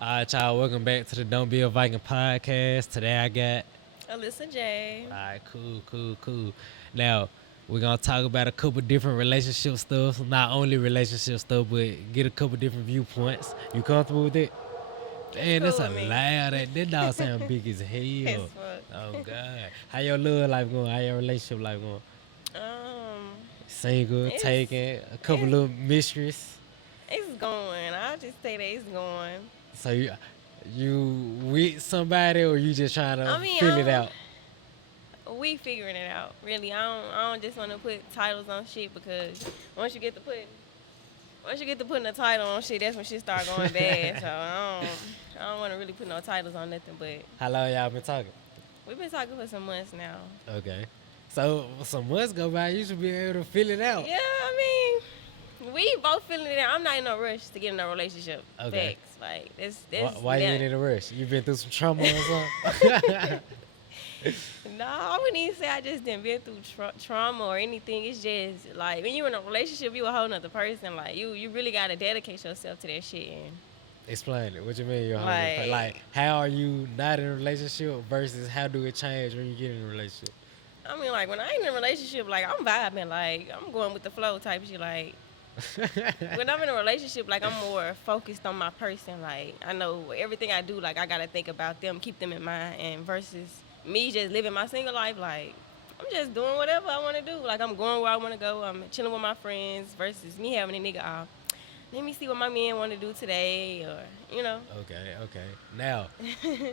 All right, y'all. Welcome back to the Don't Be a Viking podcast. Today I got. Alyssa J. All right, cool. Now we're gonna talk about a couple different relationship stuff. Not only relationship stuff, but get a couple different viewpoints. You comfortable with it? It's Damn, cool that's a with me. loud. That dog sound big as As hell. Oh fuck. God. How your love life going? How your relationship life going? um, Single, it's taken, a couple it's little mysteries. it's going. I'll just say that it's going. So you with somebody or you just trying to I mean, feel it out? we figuring it out. Really, I don't just want to put titles on shit because once you get to putting once you get to putting a title on shit, that's when shit start going bad. So I don't want to really put no titles on nothing. But How long y'all been talking? we've been talking for some months now. Okay. So some months go by, you should be able to feel it out. Yeah, I mean, we both feeling it out. I'm not in no rush to get in a relationship. Okay. Facts. Like Why you ain't in a rush? You been through some trauma or something? No, I wouldn't even say I just didn't been through trauma or anything. It's just like when you in a relationship, you a whole nother person. Like you really gotta dedicate yourself to that shit. And Explain it. What you mean you're a like, how are you not in a relationship versus how do it change when you get in a relationship? I mean, like when I ain't in a relationship, like I'm vibing, like I'm going with the flow type shit. Like when I'm in a relationship, like I'm more focused on my person. Like I know everything I do, like I gotta think about them, keep them in mind, and versus me just living my single life, like I'm just doing whatever I want to do. Like I'm going where I want to go. I'm chilling with my friends versus me having a nigga off. Let me see what my man want to do today, or you know. Okay. Now,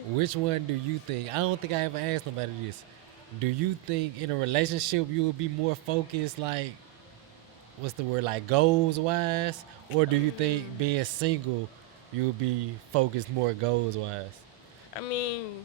which one do you think? I don't think I ever asked nobody this. Do you think in a relationship you would be more focused, like, what's the word, like goals wise? Or do you think being single you would be focused more goals wise? I mean,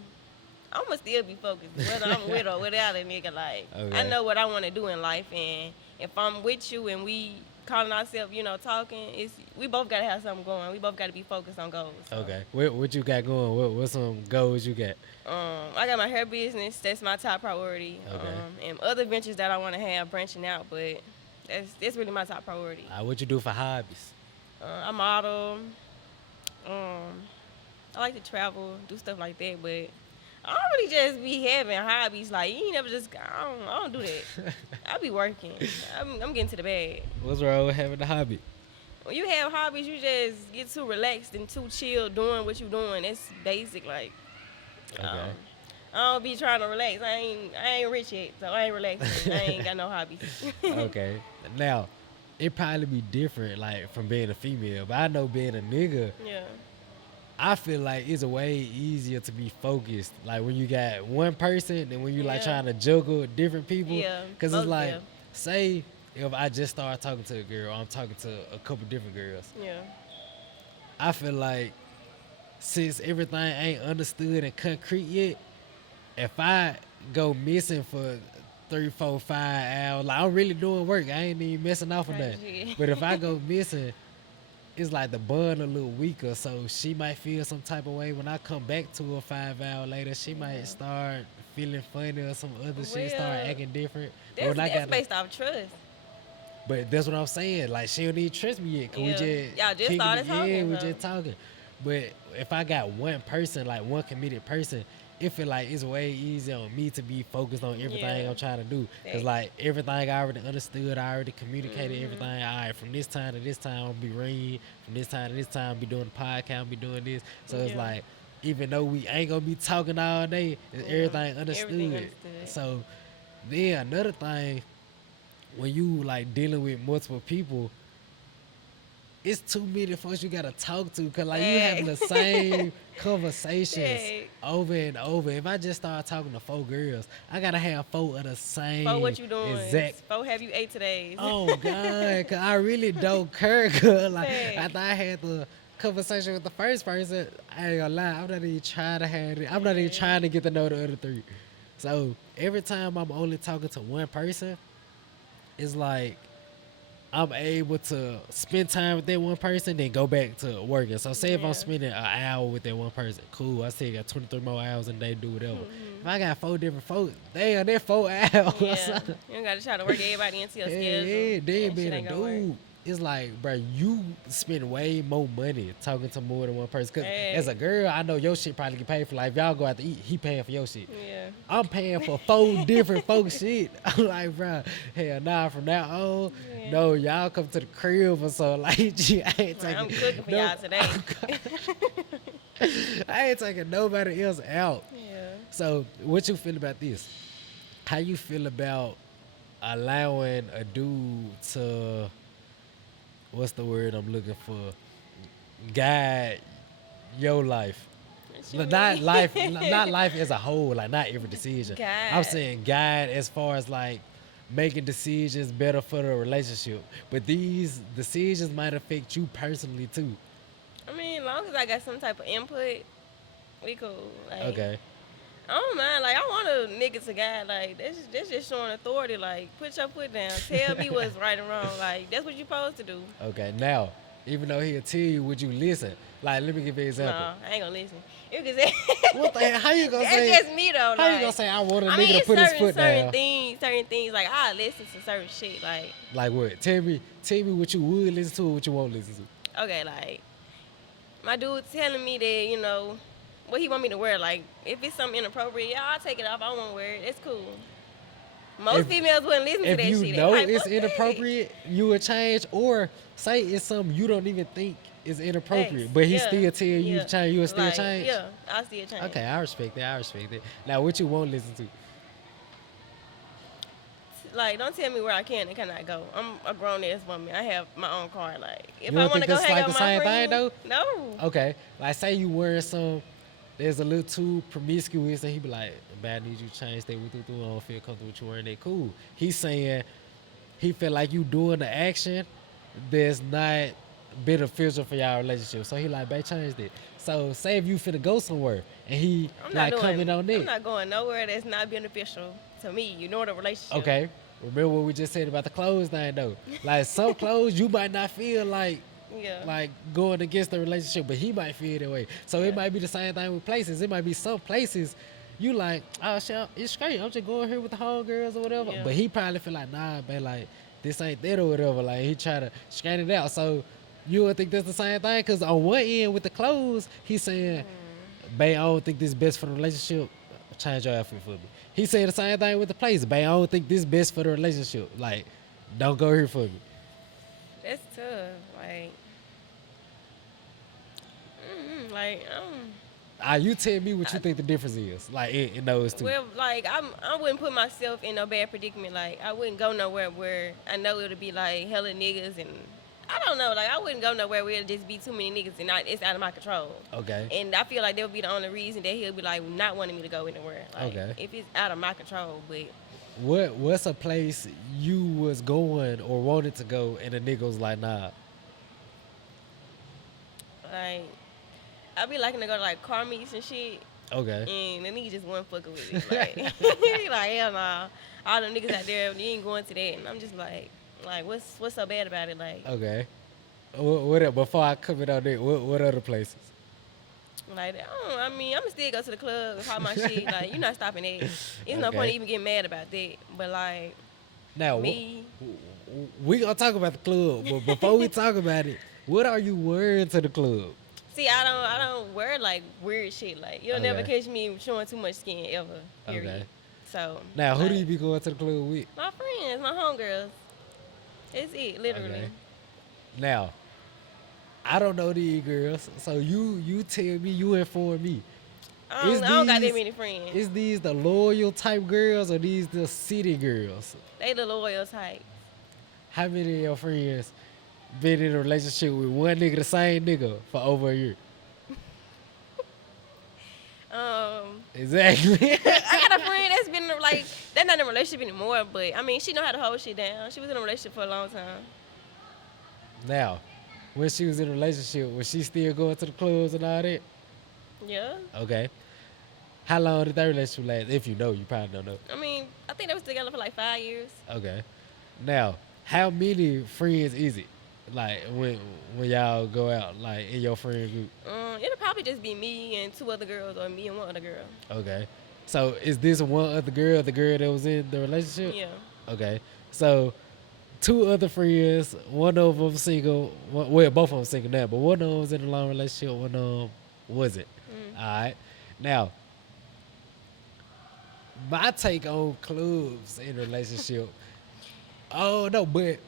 I'ma still be focused whether I'm with or without a nigga. Like I Okay. know what I want to do in life, and if I'm with you and we calling ourselves, talking, it's we both gotta have something going. We both gotta be focused on goals. So. Okay. What you got going? What some goals you got? I got my hair business. That's my top priority. Okay. And other ventures that I want to have branching out, but that's really my top priority. What you do for hobbies? I model. Um, I like to travel, do stuff like that, but I don't really just be having hobbies. Like you ain't never just. I don't do that. I be working. I'm getting to the bag. What's wrong with having a hobby? When you have hobbies, you just get too relaxed and too chill doing what you doing. It's basic. Like Okay. I don't be trying to relax. I ain't rich yet, so I ain't relaxing. I ain't got no hobbies. Okay. Now, it probably be different, like from being a female, but I know being a nigga, Yeah. I feel like it's a way easier to be focused. Like when you got one person and when you like Yeah. trying to juggle different people. Yeah. Cause it's Most like, yeah. say if I just start talking to a girl, I'm talking to a couple different girls. Yeah. I feel like since everything ain't understood and concrete yet, if I go missing for 3, 4, 5 hours, like I'm really doing work, I ain't even messing off of Type nothing. shit. But if I go missing, it's like the bond a little weaker, so she might feel some type of way. When I come back to her 5 hours later, she might start feeling funny or some other shit, start Well, acting different. But that's when I that's got, based off trust. but that's what I'm saying. Like she don't even trust me yet, cause we Yeah. just Y'all just kicking started it. Yeah, talking, we so. just talking. But if I got one person, like one committed person, it feel like it's way easier on me to be focused on everything Yeah. I'm trying to do. Cause Facts. like everything I already understood, I already communicated Mhm. everything. All right, from this time to this time, I'll be reading. From this time to this time, I'll be doing the podcast, I'll be doing this. So it's Yeah. like, even though we ain't gonna be talking all day, Yeah. everything understood. Everything understood. So then another thing, when you like dealing with multiple people, it's too many folks you gotta talk to, cause like you having the same conversations Hey. over and over. If I just start talking to 4 girls, I gotta have 4 of the same For what you doing? exact. For have you ate today? Oh God, cause I really don't care. Cause like Hey. after I had the conversation with the first person, I ain't gonna lie, I'm not even trying to have it. I'm not even trying to get to know the other 3. So every time I'm only talking to one person, it's like I'm able to spend time with that one person, then go back to working. So say if I'm Yeah. spending an hour with that one person, cool. I still got 23 more hours and they do whatever. If I got 4 different folks, damn, that 4 hours. Yeah. You don't gotta try to work everybody into your schedule. Yeah, then That being shit a ain't gonna work. dude, it's like, bro, you spend way more money talking to more than one person. Cause as a Hey, girl, I know your shit probably get paid for. Like, if y'all go out to eat, he paying for your shit. yeah. I'm paying for 4 different folks' shit. I'm like, bro, hell nah. From now on, Yeah. no, y'all come to the crib or so. Like, gee, I ain't Like, taking I'm cooking for no, y'all today. I ain't taking nobody else out. Yeah. So, what you feel about this? How you feel about allowing a dude to, what's the word I'm looking for, guide your life? What you Not life, not mean? life as a whole. Like, not every decision. I'm God. saying guide as far as like making decisions better for the relationship. But these decisions might affect you personally too. I mean, as long as I got some type of input, we cool. Like, Okay. I don't mind. Like, I want a nigga to guide. Like, that's just showing authority. Like, put your foot down. Tell me what's right and wrong. Like, that's what you supposed to do. Okay. Now, even though he'll tell you, would you listen? Like, let me give you an example. Nah, I ain't gonna listen. You can say What the hell? How you gonna that's say? just me though. How you Like, gonna say I want a I mean, nigga to it's put his certain foot down? certain things. Like, I listen to certain shit. Like, Like what? Tell me what you would listen to and what you won't listen to. okay, like my dude telling me that what he want me to wear. Like, if it's something inappropriate, yeah, I'll take it off. I won't wear it. It's cool. Most If females wouldn't listen to if that you shit. They know like, it's fuck that. inappropriate, you would change, or say it's something you don't even think is inappropriate, Thanks. but he Yeah, still tell you yeah. to change. You will still Like, change. yeah, I'll still change. Okay, I respect that. I respect that. Now, what you won't listen to? Like, don't tell me where I can and cannot go. I'm a grown ass woman. I have my own car. Like, if You I don't want think to go that's hang like out the with my same thing friends, though? no. Okay, like say you wearing some there's a little too promiscuous, and he be like, "Man, I need you to change that. I don't feel comfortable with you wearing that." Cool. He's saying he feel like you doing the action that's not beneficial for y'all relationship. So he like, "Babe, change that." So say if you finna go somewhere and he I'm not like doing. coming on I'm that. not going nowhere that's not beneficial to me. You know the relationship. Okay. Remember what we just said about the clothes thing though. Like some clothes you might not feel Yeah. like going against the relationship, but he might feel that way. So it Yeah. might be the same thing with places. It might be some places you like, oh shit, it's straight. I'm just going here with the homegirls or whatever. Yeah. But he probably feel like, nah, man, like this ain't that or whatever. Like he try to straighten it out. So you would think that's the same thing? Cause on one end with the clothes, he's saying, babe, I don't think this is best for the relationship. Change your outfit for me. He said the same thing with the place. Babe, I don't think this is best for the relationship. Like, don't go here for me. That's tough. Like, You tell me what you think the difference is, like in those two. well, like I wouldn't put myself in no bad predicament. Like, I wouldn't go nowhere where I know it'll be like hella niggas and I don't know. Like, I wouldn't go nowhere where it'll just be too many niggas and it's out of my control. Okay. And I feel like that would be the only reason that he'll be like not wanting me to go anywhere. Like, Okay. if it's out of my control, but What's a place you was going or wanted to go and the nigga was like, nah. like I be liking to go to like car meets and shit. Okay. And the nigga just wasn't fucking with it. Like, he like, hell nah. All them niggas out there, you ain't going to that. And I'm just like what's so bad about it? Like, Okay. What else? Before I comment on that, what other places? I mean, I'ma still go to the club with all my shit. Like, you're not stopping that. It's no Okay. point even getting mad about that. But like Now, me, we gonna talk about the club, but before we talk about it, what are you wearing to the club? see, I don't wear like weird shit. Like, you'll never Okay. catch me showing too much skin ever. Period. Okay. So Now, who do like, you be going to the club with? My friends, my homegirls. That's it, literally. Okay. Now, I don't know these girls, so you tell me, you inform me. I Is don't got that these- many friends. Is these the loyal type girls or these the city girls? They the loyal type. How many of your friends been in a relationship with one nigga, the same nigga, for over a year? Exactly. I got a friend that's been like, they're not in a relationship anymore, but I mean, she know how to hold shit down. She was in a relationship for a long time. Now, when she was in a relationship, was she still going to the clubs and all that? Yeah. Okay. How long did that relationship last? If you know, you probably don't know. I mean, I think they was together for like 5 years. Okay. Now, how many friends is it? Like when y'all go out, like in your friend group. It'll probably just be me and 2 other girls or me and 1 other girl. Okay. So is this one other girl, the girl that was in the relationship? Yeah. Okay. So two other friends. One of them single. Well, both of them single now, but one of them was in a long relationship. One of them wasn't. Mm. All right. Now, my take on clubs in relationship. Oh no, but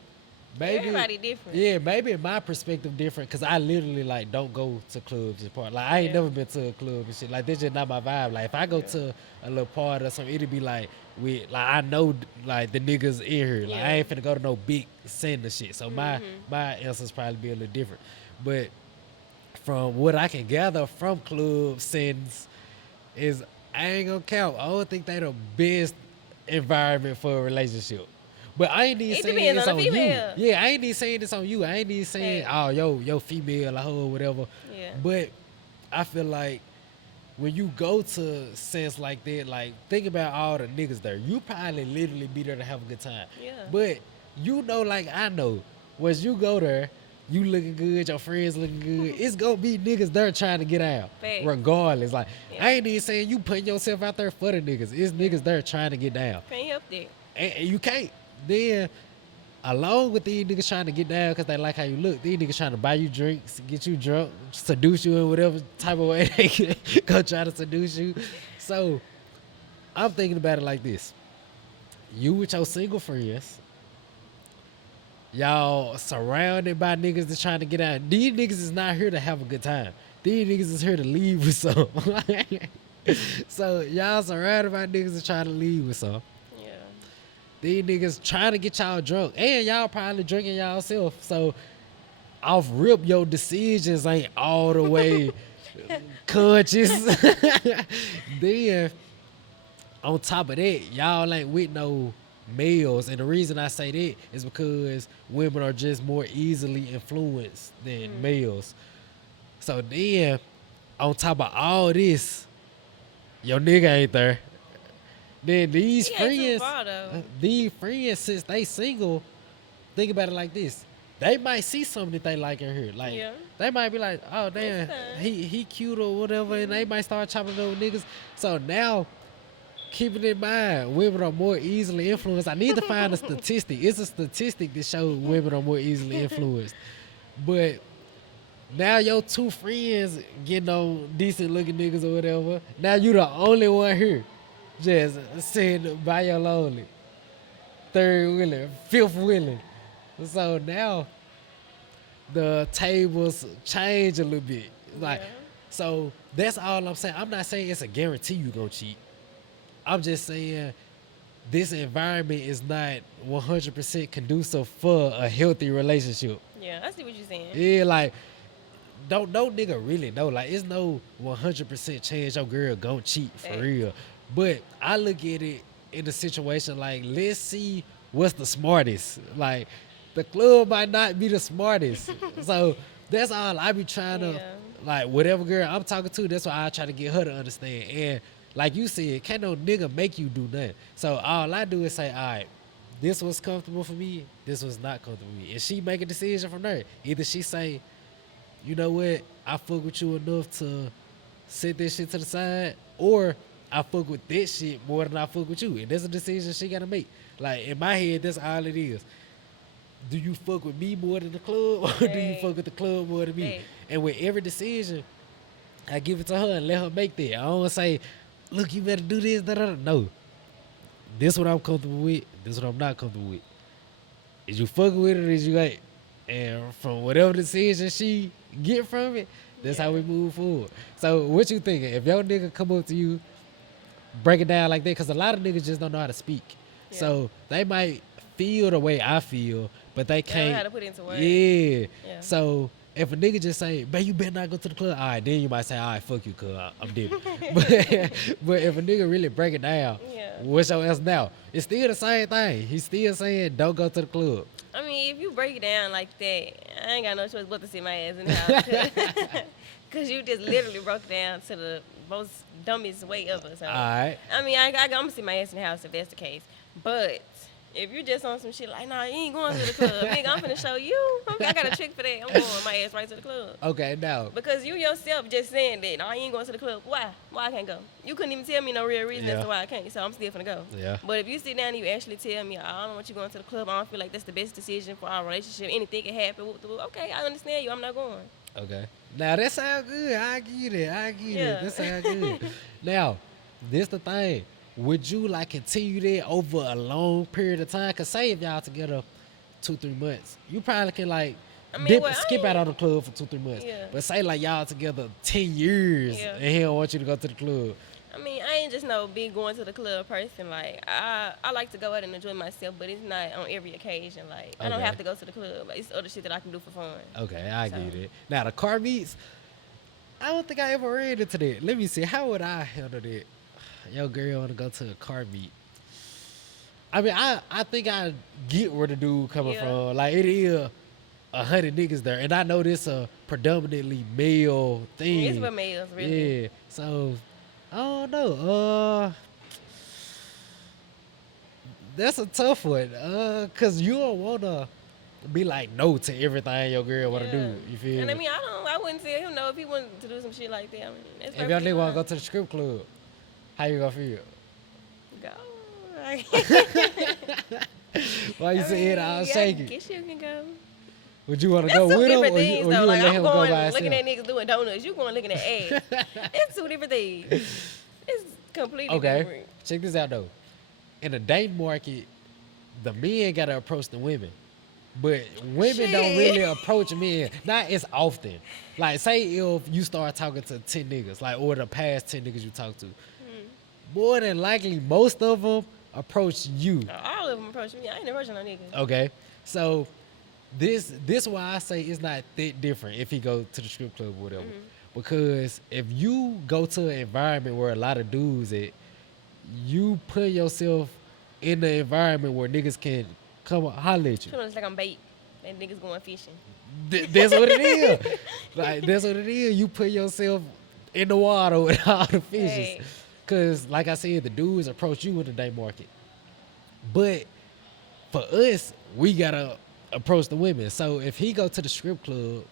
maybe Everybody different. yeah, maybe in my perspective different because I literally like don't go to clubs and party. Like I ain't Yeah. never been to a club and shit. Like this just not my vibe. Like if I go Yeah. to a little party or something, it'd be like with like I know like the niggas in here. Like I Yeah. ain't finna go to no big center shit. So my Mhm. my answers probably be a little different. But from what I can gather from club scenes is I ain't gonna count. I don't think they the best environment for a relationship. But I ain't even It saying depends it's on on the you. female. Yeah, I ain't even saying this on you. I ain't even saying, Hey. oh, yo, female, or hoe, or whatever. Yeah. But I feel like when you go to sense like that, like think about all the niggas there. You probably literally be there to have a good time. Yeah. But you know, like I know, once you go there, you looking good, your friends looking good. It's gonna be niggas there trying to get out, Facts. regardless. Like Yeah. I ain't even saying you putting yourself out there for the niggas. It's niggas there trying to get down, Can't help that. and you can't. Then along with these niggas trying to get down because they like how you look, these niggas trying to buy you drinks, get you drunk, seduce you in whatever type of way they can go try to seduce you. So I'm thinking about it like this. You with your single friends, y'all surrounded by niggas that's trying to get out. These niggas is not here to have a good time. These niggas is here to leave with something. So y'all surrounded by niggas that's trying to leave with something. Yeah. These niggas trying to get y'all drunk. And y'all probably drinking y'all self. So off rip, your decisions ain't all the way conscious. Then on top of that, y'all ain't with no males. And the reason I say that is because women are just more easily influenced than males. So then, on top of all this, your nigga ain't there. Then these He ain't too friends, far, though. these friends, since they single, think about it like this. They might see something that they like in here. Like Yeah. they might be like, oh damn, fine. he cute or whatever, and they might start chopping up with niggas. So now, keeping in mind, women are more easily influenced. I need to find a statistic. It's a statistic that shows women are more easily influenced. But now your two friends getting on decent looking niggas or whatever. Now you the only one here, just sitting by your lonely, third wheeler, fifth wheeler. So now the tables change a little bit. Like, Yeah. so that's all I'm saying. I'm not saying it's a guarantee you gonna cheat. I'm just saying this environment is not 100% conducive for a healthy relationship. Yeah. I see what you're saying. Yeah, like don't no nigga really know. Like it's no 100% chance your girl gon' cheat for Facts. real. But I look at it in a situation like let's see what's the smartest. Like the club might not be the smartest. So that's all I be trying to Yeah. like whatever girl I'm talking to, that's why I try to get her to understand. And like you said, can't no nigga make you do nothing. So all I do is say, all right, this was comfortable for me, this was not comfortable for me. And she make a decision from there. Either she say, you know what, I fuck with you enough to set this shit to the side, or I fuck with this shit more than I fuck with you. And that's a decision she gotta make. Like in my head, that's all it is. Do you fuck with me more than the club, or do you Hey. fuck with the club more than me? Hey. And with every decision, I give it to her and let her make that. I don't say, look, you better do this, da da da. No. This what I'm comfortable with, this what I'm not comfortable with. Is you fucking with it or is you ain't? And from whatever decision she get from it, that's how we move forward. So what you thinking? If your nigga come up to you, break it down like that, because a lot of niggas just don't know how to speak. Yeah. So they might feel the way I feel, but they They don't know can't. how to put it into words. Yeah. Yeah. So if a nigga just say, man, you better not go to the club, all right, then you might say, all right, fuck you, cuz I'm dipping. but if a nigga really break it down, Yeah. what's your else now? It's still the same thing. He's still saying, don't go to the club. I mean, if you break it down like that, I ain't got no choice but to sit my ass in the house. Because you just literally broke it down to the most dumbest way ever. So, All right. I mean, I'm going to sit my ass in the house if that's the case. But If you just on some shit like, nah, you ain't going to the club, nigga, I'm finna show you. I got a trick for that. I'm going my ass right to the club. Okay, now. Because you yourself just saying that, nah, you ain't going to the club. Why? Why I can't go? You couldn't even tell me no real reason Yeah. as to why I can't, so I'm still finna go. Yeah. But if you sit down and you actually tell me, I don't want you going to the club, I don't feel like that's the best decision for our relationship, anything can happen, okay, I understand you, I'm not going. Okay. Now that sound good. I get it. Yeah. That sound good. Now, this the thing. Would you like continue that over a long period of time? Cause say if y'all together 2-3 months, you probably can like I mean, well, I skip out ain't- on the club for 2-3 months. Yeah. But say like y'all together 10 years Yeah. and he don't want you to go to the club. I mean, I ain't just no big going to the club person. Like, I like to go out and enjoy myself, but it's not on every occasion. Like, I don't Okay. have to go to the club. Like, it's other shit that I can do for fun. Okay, I So- get it. Now the car meets, I don't think I ever ran into that. Let me see. How would I handle that? Your girl wanna go to a car meet. I mean, I think I get where the dude coming Yeah. from. Like it is 100 niggas there, and I know this a predominantly male thing. It's for males, really. Yeah. So I don't know. That's a tough one. Cause you don't wanna be like no to everything your girl wanna do. You feel And me? I mean, I wouldn't tell him no if he wanted to do some shit like that. I mean, that's If your perfectly nigga wanna fine. go to the strip club, how you gonna feel? Go. Like, Why you saying all I shaky? guess you can go. Would you wanna That's go two with him, different or you, things, or though. you Like, would let I'm him go by going looking himself? at niggas doing donuts. You going looking at ass. It's two different things. It's completely Okay, different. check this out though. In the dating market, the men gotta approach the women, but women don't Shit. really approach men. Not as often. Like, say if you start talking to 10 niggas, like or the past 10 niggas you talk to, more than likely most of them approach you. All of them approach me. I ain't approaching no niggas. Okay, so this why I say it's not that different if he go to the strip club or whatever. Because if you go to an environment where a lot of dudes at, you put yourself in the environment where niggas can come holler at you. Pretty much like I'm bait. And niggas going fishing. That's what it is. Like that's what it is. You put yourself in the water with all the fishes. Right. Cause like I said, the dudes approach you in the day market. But for us, we gotta approach the women. So if he go to the strip club,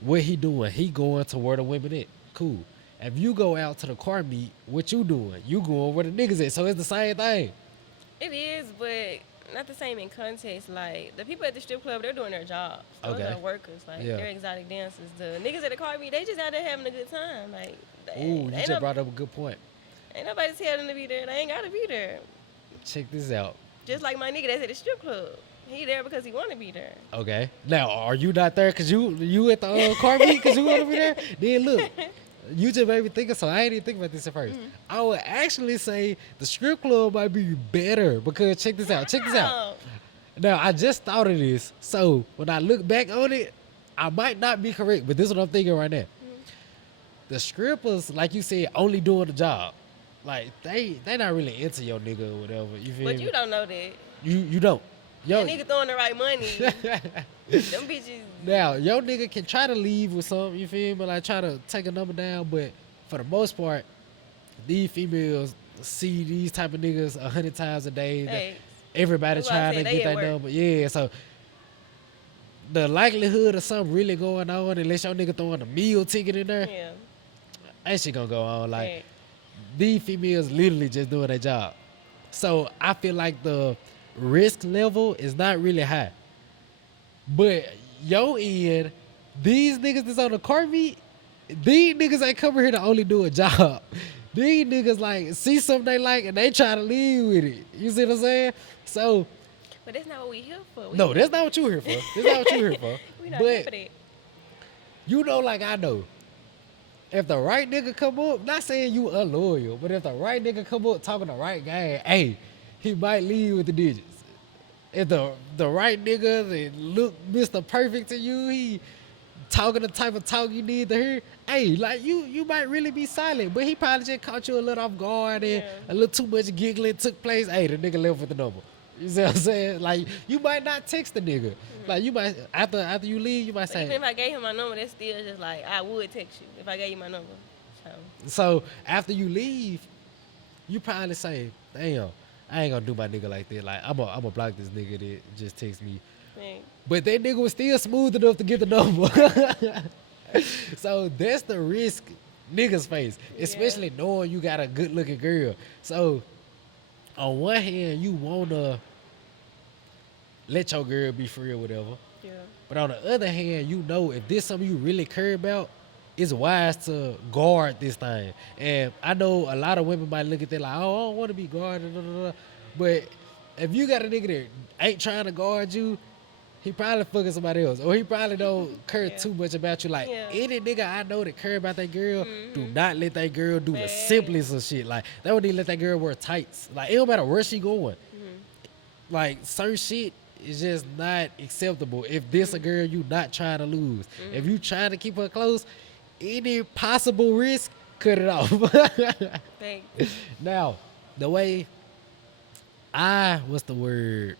what he doing? He going to where the women at. Cool. If you go out to the car meet, what you doing? You going where the niggas at. So it's the same thing. It is, but not the same in context. Like, the people at the strip club, they're doing their jobs. Those Okay. are workers. Like, Yeah. they're exotic dancers. The niggas at the car meet, they just out there having a good time. Like, Ooh, you ain't, just brought up a good point. ain't nobody telling them to be there. They ain't got to be there. Check this out. Just like my nigga that's at the strip club. He there because he want to be there. Okay. Now, are you not there because you at the car meet because you want to be there? Then look, you just made me think of something. I ain't even think about this at 1st. I would actually say the strip club might be better because check this out. Check this out. Oh, Now, I just thought of this. So when I look back on it, I might not be correct, but this is what I'm thinking right now. The strippers, like you said, only doing the job. Like they not really into your nigga or whatever. You feel but me? you don't know that. You don't. Yo, That nigga throwing the right money. Them bitches. now your nigga can try to leave with something. You feel me? Like try to take a number down, but for the most part, these females see these type of niggas 100 times a day. Hey, Everybody That's why I trying to said they get at that work. number. Yeah, so the likelihood of something really going on, unless your nigga throwing a meal ticket in there, yeah. that shit gonna go on. Like Hey. these females literally just doing their job. So I feel like the risk level is not really high. But yo end, these niggas that's on the car meet, these niggas ain't coming here to only do a job. These niggas like see something they like and they try to leave with it. You see what I'm saying? So But that's not what we here for. We no, that's not what you here for. That's not what you here for. we not here for But that. you know, like I know, if the right nigga come up, not saying you unloyal, but if the right nigga come up talking the right game, hey, he might leave with the digits. If the right nigga that look Mr. Perfect to you, he talking the type of talk you need to hear, hey, like you might really be silent, but he probably just caught you a little off guard and Yeah. a little too much giggling took place. Hey, the nigga left with the number. You see what I'm saying? Like you might not text the nigga. Like you might after you leave, you might But even say. if I gave him my number, that's still just like I would text you if I gave you my number. So So after you leave, you probably say, damn, I ain't gonna do my nigga like that. Like I'm gonna block this nigga that just text me. Thanks. But that nigga was still smooth enough to get the number. So that's the risk niggas face, Yeah. especially knowing you got a good looking girl. So on one hand, you wanna let your girl be free or whatever. Yeah. But on the other hand, you know if this something you really care about, it's wise to guard this thing. And I know a lot of women might look at that like, oh, I don't want to be guarded. Da, da, da. But if you got a nigga that ain't trying to guard you, he probably fucking somebody else, or he probably don't care Yeah. too much about you. Like Yeah. any nigga I know that care about that girl, do not let that girl do the Facts. simplest of shit. Like they don't even let that girl wear tights. Like it don't matter where she going. Like certain shit is just not acceptable. If this a girl you not trying to lose, if you trying to keep her close, any possible risk, cut it off. Thanks. Now, the way what's the word?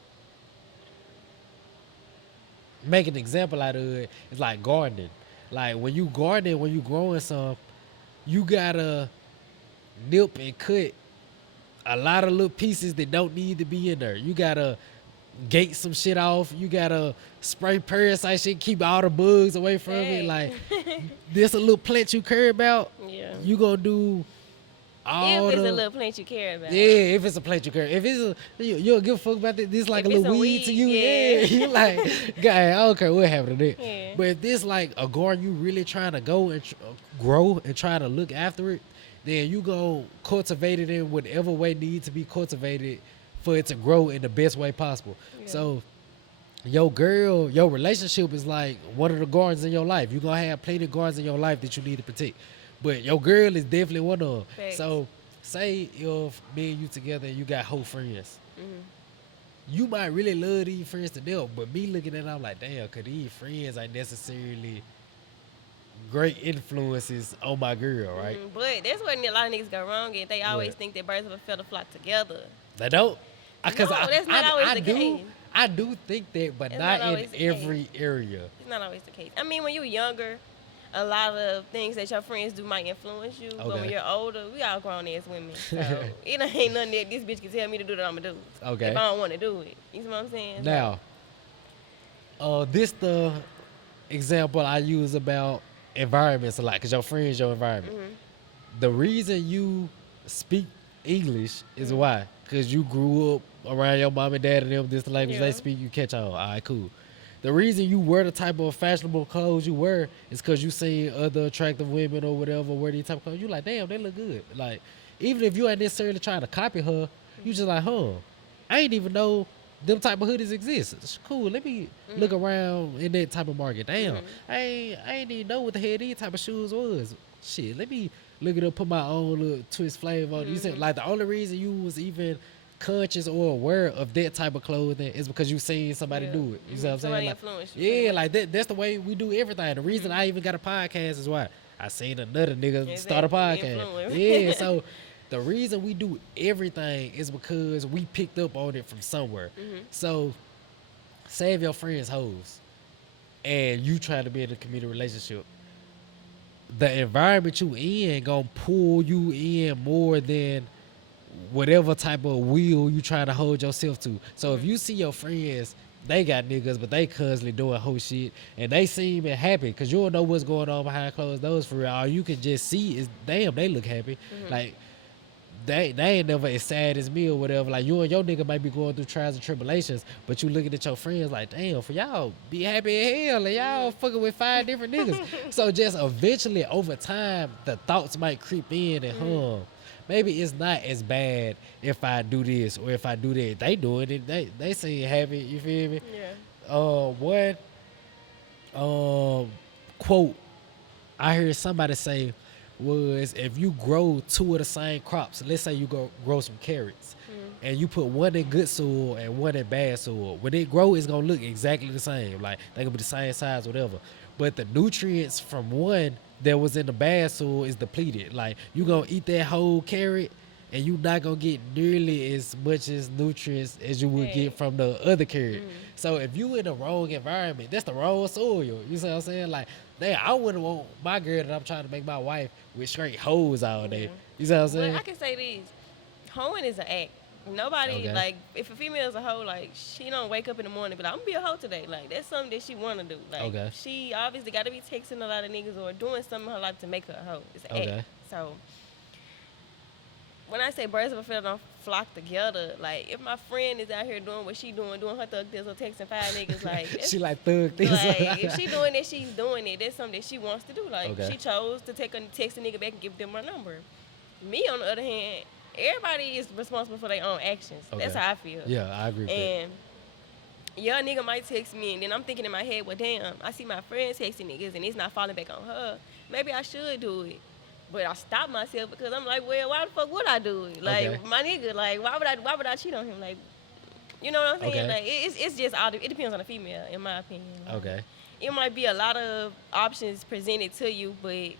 Make an example out of it is like gardening. Like when you gardening, when you growing some, you gotta nip and cut a lot of little pieces that don't need to be in there. You gotta gate some shit off. You gotta spray parasite shit, keep all the bugs away from it. Like this a little plant you care about, Yeah. you gonna do all If it's the a little plant you care about. yeah, if it's a plant you care. If it's a you don't give a fuck about this. This like If a it's little a weed to weed, you. Yeah, yeah. you like, guy, I don't care what happened to that. Yeah. But if this like a garden you really trying to go and grow and try to look after it, then you go cultivate it in whatever way needs to be cultivated for it to grow in the best way possible. Yeah. So your girl, your relationship is like one of the gardens in your life. You're gonna have plenty of gardens in your life that you need to protect. But your girl is definitely one of them. Facts. So say if me and you together and you got whole friends. You might really love these friends to death, but me looking at it, I'm like, damn, cause these friends ain't necessarily great influences on my girl, right? But that's where a lot of niggas go wrong at. They always What? think that birds of a feather flock together. They don't. Cause No, that's not always the do, case. I do think that, but It's not not in always the case. every area. It's not always the case. I mean, when you're younger, a lot of things that your friends do might influence you. But when Okay. you're older, we all grown ass women. So it ain't nothing that this bitch can tell me to do that I'm going to do. Okay. If I don't want to do it. You see what I'm saying? Now, this the example I use about environments a lot, cause your friends your environment. The reason you speak English is why, cause you grew up around your mom and dad and them. This the language they Yeah. speak. You catch on. All right, cool. The reason you wear the type of fashionable clothes you wear is cause you seen other attractive women or whatever wear these type of clothes. You like, damn, they look good. Like, even if you ain't necessarily trying to copy her, you just like, huh? I ain't even know them type of hoodies exist. It's cool. Let me look around in that type of market. Damn, I ain't even know what the hell these type of shoes was. Shit, let me look it up, put my own little twist flavor on it. You said like the only reason you was even conscious or aware of that type of clothing is because you seen somebody Yeah. do it. You see what I'm Somebody saying? influenced you, pretty Yeah, much. like that's the way we do everything. The reason I even got a podcast is why I seen another nigga start a Exactly, podcast. influence. Yeah, so the reason we do everything is because we picked up on it from somewhere. So save your friends hoes and you trying to be in a community relationship. The environment you in gonna pull you in more than whatever type of wheel you trying to hold yourself to. So if you see your friends, they got niggas, but they constantly doing whole shit, and they seem happy because you don't know what's going on behind closed doors for real. All you can just see is, damn, they look happy. Like, they ain't never as sad as me or whatever. Like, you and your nigga might be going through trials and tribulations, but you looking at your friends like, damn, for y'all be happy as hell, and y'all fucking with 5 different niggas. So just eventually over time, the thoughts might creep in and maybe it's not as bad if I do this or if I do that. They doing it. They seem happy. You feel me? Yeah. One quote I heard somebody say was, if you grow 2 of the same crops, let's say you grow some carrots, and you put one in good soil and one in bad soil, when it grow, it's gonna look exactly the same. Like they gonna be the same size, whatever. But the nutrients from one that was in the bad soil is depleted. Like you gonna eat that whole carrot, and you not gonna get nearly as much as nutrients as you would Right. get from the other carrot. So if you in the wrong environment, that's the wrong soil. You see what I'm saying? Like, damn, I wouldn't want my girl that I'm trying to make my wife with straight hoes all day. You see what I'm saying? But I can say this. Hoeing is an act. Nobody Okay. like if a female is a hoe, like she don't wake up in the morning and be like, I'm gonna be a hoe today. Like that's something that she wanna do. Like Okay. she obviously gotta be texting a lot of niggas or doing something in her life to make her a hoe. It's an Okay. act. So when I say birds of a feather don't flock together, like if my friend is out here doing what she doing her thug this or texting 5 niggas, like that's She like thug things. like if she doing it, she's doing it. That's something that she wants to do. Like Okay. she chose to text a nigga back and give them her number. Me on the other hand, everybody is responsible for their own actions. That's Okay. how I feel. Yeah, I agree with that. And yeah, a nigga might text me, and then I'm thinking in my head, well, damn, I see my friends texting niggas, and it's not falling back on her. Maybe I should do it. But I stop myself because I'm like, well, why the fuck would I do it? Like Okay. my nigga, like why would I cheat on him? Like, you know what I'm saying? Okay. Like it's just all it depends on the female, in my opinion. Like, Okay. it might be a lot of options presented to you, but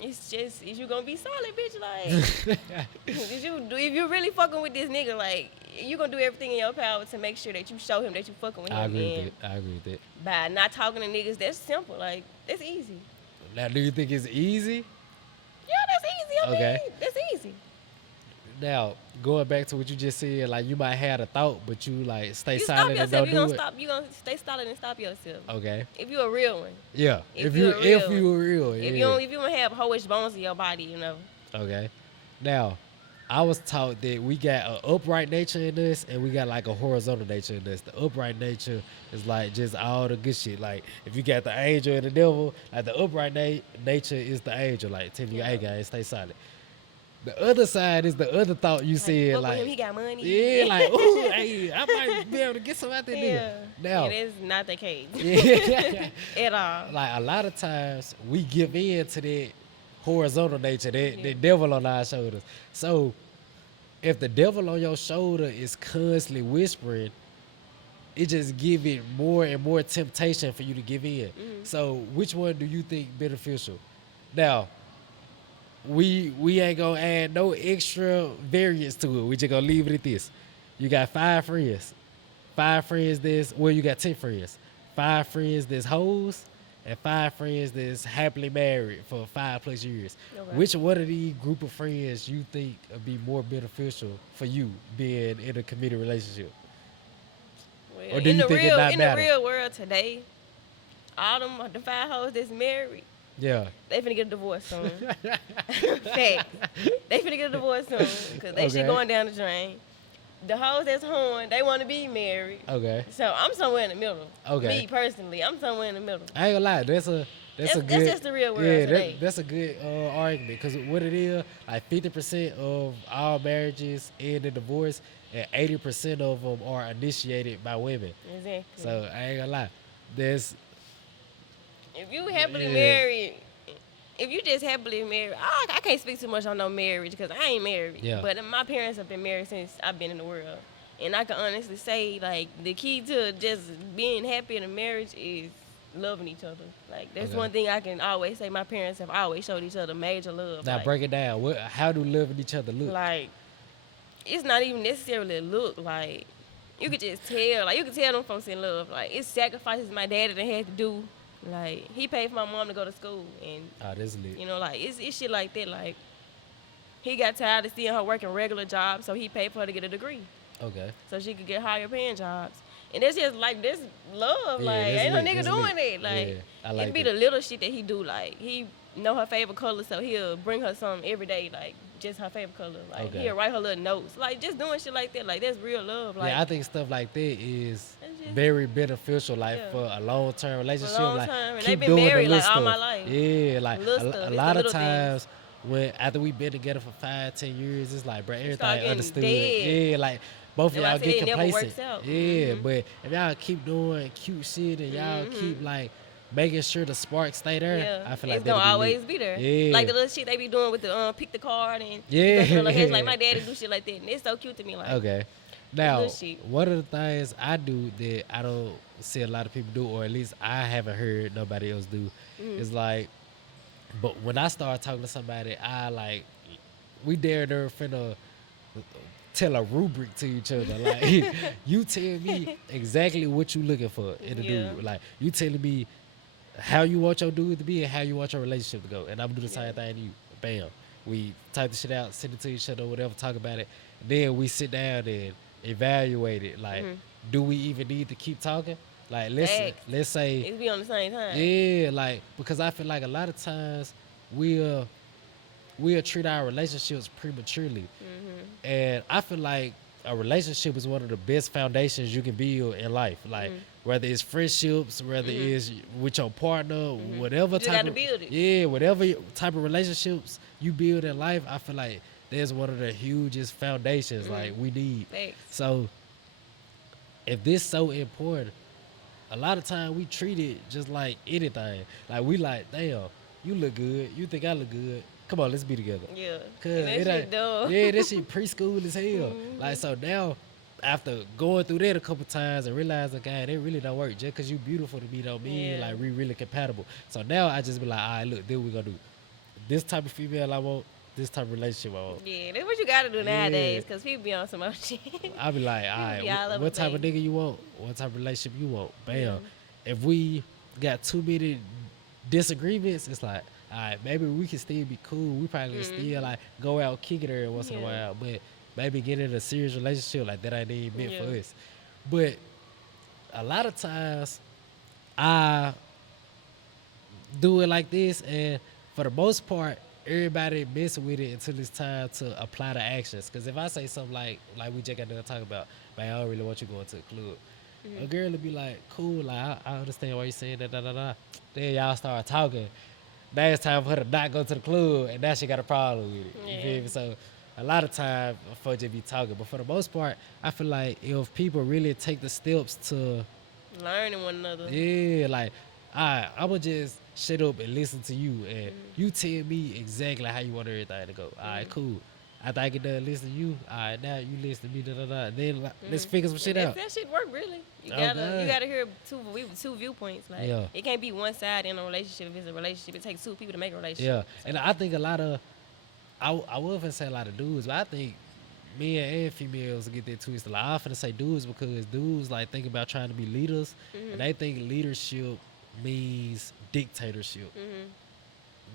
it's just, is you gonna be solid, bitch? Like, if you really fucking with this nigga, like, you gonna do everything in your power to make sure that you show him that you fucking with him. I agree And with that. I agree with that. by not talking to niggas, that's simple. Like, that's easy. Now, do you think it's easy? Yeah, that's easy. I Okay. mean, that's easy. Now, going back to what you just said, like you might have a thought, but you like stay You stop silent and yourself. don't You do gonna it. stop. You gonna stay solid and stop yourself. Okay. If you a real one. Yeah. If you you're real. if you were real. If yeah. you don't have hoish bones in your body, you know. Okay. Now, I was taught that we got an upright nature in us and we got like a horizontal nature in us. The upright nature is like just all the good shit. Like if you got the angel and the devil, like the upright nature is the angel, like telling you, hey guys, stay silent. The other side is the other thought you said, fuck with like, him, he got money. yeah, like, ooh, hey, I might be able to get some out there. Yeah. Now, It is not the case yeah. at all. Like a lot of times we give in to that horizontal nature, that Yeah. the devil on our shoulders. So if the devil on your shoulder is constantly whispering, it just give it more and more temptation for you to give in. So which one do you think beneficial? Now, we ain't gonna add no extra variance to it. We just gonna leave it at this. You got 5 friends. 5 friends you got 10 friends. 5 friends that's hoes and 5 friends that's happily married for 5+ years. Okay. Which one of these group of friends you think would be more beneficial for you being in a committed relationship? Well, Or do you think it not in matter? the real world today, all the 5 hoes that's married, Yeah. they finna get a divorce soon. Fact. They finna get a divorce soon because they Okay. shit going down the drain. The hoes that's horn, they want to be married. Okay. So I'm somewhere in the middle. Okay. Me personally, I'm somewhere in the middle. I ain't gonna lie, that's a That's good. just the real world yeah, today. that's a good argument because what it is, like 50% of all marriages end in divorce, and 80% of them are initiated by women. Exactly. So I ain't gonna lie, there's If you happily Yeah. married, if you just happily married, I can't speak too much on no marriage because I ain't married. Yeah. But my parents have been married since I've been in the world. And I can honestly say, like, the key to just being happy in a marriage is loving each other. Like, that's Okay. one thing I can always say. My parents have always showed each other major love. now like, break it down. How do loving each other look? like, it's not even necessarily a look. Like, you could just tell. Like, you can tell them folks in love. Like, it's sacrifices my daddy done had to do. Like, he paid for my mom to go to school. And That's lit. you know, like it's shit like that. Like he got tired of seeing her working regular jobs, so he paid for her to get a degree Okay. so she could get higher paying jobs. And that's just like this love. Yeah, like that's ain't no lit, nigga that's doing lit. it. Like Yeah, I like it be that. the little shit that he do. Like he know her favorite color, so he'll bring her something every day, like just her favorite color. Like Okay. he'll write her little notes. Like just doing shit like that. Like that's real love. Like yeah, I think stuff like that is That's just- very beneficial, like Yeah. for a long-term relationship. long like term, and they keep been doing the married, little like, all my stuff. life. Yeah, like Little a stuff, it's the lot of little things. times when after we've been together for 5-10 years, it's like, bro, everything getting understood. dead. Yeah, like both of That's why I y'all said get it never complacent. works out. Yeah, Mhm. but if y'all keep doing cute shit and y'all keep like making sure the spark stay there, Yeah, I feel like it's gonna that'll always lit. be there. Yeah. Like the little shit they be doing with the pick the card and Yeah. the little heads. Like my daddy do shit like that, and it's so cute to me. Like Okay. Now, good shit. one of the things I do that I don't see a lot of people do, or at least I haven't heard nobody else do, is like, but when I start talking to somebody, I like, we dare they're finna tell a rubric to each other. Like, you tell me exactly what you looking for in a Yeah. dude. Like, you telling me how you want your dude to be and how you want your relationship to go. And I'm gonna do the Yeah. same thing to you. Bam. We type the shit out, send it to each other, whatever, talk about it. Then we sit down and evaluate it. Like, do we even need to keep talking? Like, Facts. let's say, It be on the same time. yeah, like because I feel like a lot of times we'll we'll treat our relationships prematurely, and I feel like a relationship is one of the best foundations you can build in life. Like whether it's friendships, whether it's with your partner, whatever You just type gotta of build it. yeah, whatever type of relationships you build in life, I feel like there's one of the hugest foundations like we need. Facts. So if this so important, a lot of time we treat it just like anything. Like we like, damn, you look good. You think I look good. Come on, let's be together. Yeah. Cause And that it shit ain't, dumb. yeah, that shit preschool as hell. Like so now, after going through that a couple times and realizing, God, it really don't work. Just cause you beautiful to me don't mean Yeah. like we really compatible. So now I just be like, all right, look, this what we gonna do. This type of female I want. This type of relationship I want. Yeah, that's what you gotta do nowadays, cause people be on some other shit. I be like, all right, be all over what the type of place. nigga you want? What type of relationship you want? Bam. If we got too many disagreements, it's like, all right, maybe we can still be cool. We probably can still like go out kick it every once in a Yeah. while, but maybe get in a serious relationship like that ain't even meant for Yeah. us. But a lot of times, I do it like this, and for the most part, everybody mess with it until it's time to apply the actions. Because if I say something like we just got done talking about, man, I don't really want you going to the club. A girl will be like, cool, like I understand why you saying that, da da da. Then y'all start talking. Now it's time for her to not go to the club, and now she got a problem with it. You Yeah. feel me? So a lot of time, folks just be talking. But for the most part, I feel like if people really take the steps to Learning one another. yeah, like, I'ma just shut up and listen to you, and you tell me exactly how you want everything to go. All right, cool. After I get done listening to you, all right, now you listen to me, da da da. And then let's figure some shit And out. that shit work really. You Oh, gotta God. you gotta hear two viewpoints. Like Yeah. it can't be one side in a relationship. If it's a relationship, it takes two people to make a relationship. Yeah, and I think a lot of, I wouldn't say a lot of dudes, but I think men and females get that twisted. Like, I often say dudes because dudes like think about trying to be leaders, and they think leadership means dictatorship.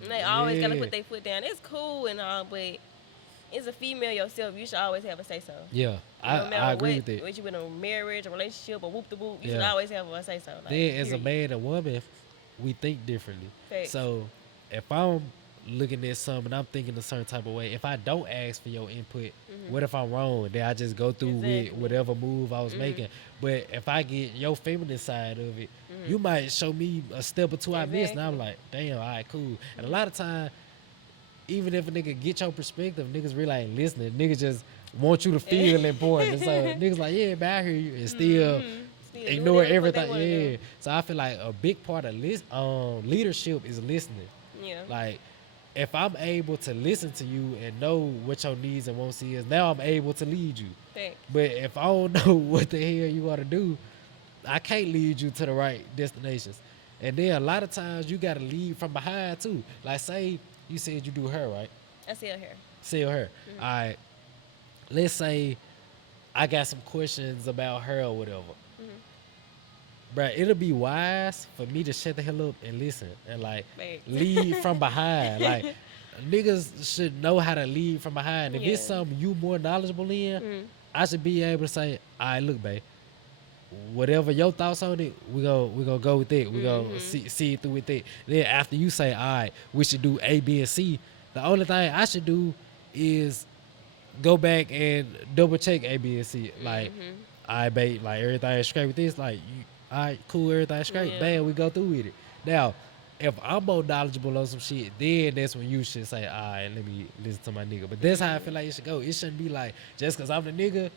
And they always gotta Yeah. put their foot down. It's cool and all, but as a female yourself, you should always have a say so. Yeah, No I matter agree what, with that. whether you in a marriage, a relationship, or whoop the whoop, you should Yeah. always have a say so. Like, Then as a period. man and woman, we think differently. Facts. So if I'm looking at something and I'm thinking a certain type of way, if I don't ask for your input, what if I'm wrong? Then I just go through with Exactly. whatever move I was making. But if I get your feminine side of it, you might show me a step or two I missed, and I'm Exactly. like, damn, all right, cool. And a lot of time, even if a nigga get your perspective, niggas really ain't listening. Niggas just want you to feel important. So niggas like, yeah, man, I hear you, and still Still doing ignore what they everything. wanna Yeah. do. So I feel like a big part of leadership is listening. Yeah. Like, if I'm able to listen to you and know what your needs and wants is, now I'm able to lead you. Facts. But if I don't know what the hell you want to do, I can't lead you to the right destinations. And then a lot of times you gotta lead from behind too. Like, say you said you do hair, right? I see it here. Sell her. All right. Let's say I got some questions about her or whatever. Bruh, it'll be wise for me to shut the hell up and listen and like Facts. lead from behind. Like, niggas should know how to lead from behind. If it's Yeah. something you more knowledgeable in, I should be able to say, all right, look, babe, whatever your thoughts on it, we gonna go with it. We gonna see it through with it. Then after you say, all right, we should do A, B, and C, the only thing I should do is go back and double check A, B, and C. Like, all right, babe, like everything is straight with this. Like, you, all right, cool, everything straight. Yeah. Bam, we go through with it. Now, if I'm more knowledgeable on some shit, then that's when you should say, all right, let me listen to my nigga. But that's how I feel like it should go. It shouldn't be like, just because I'm the nigga,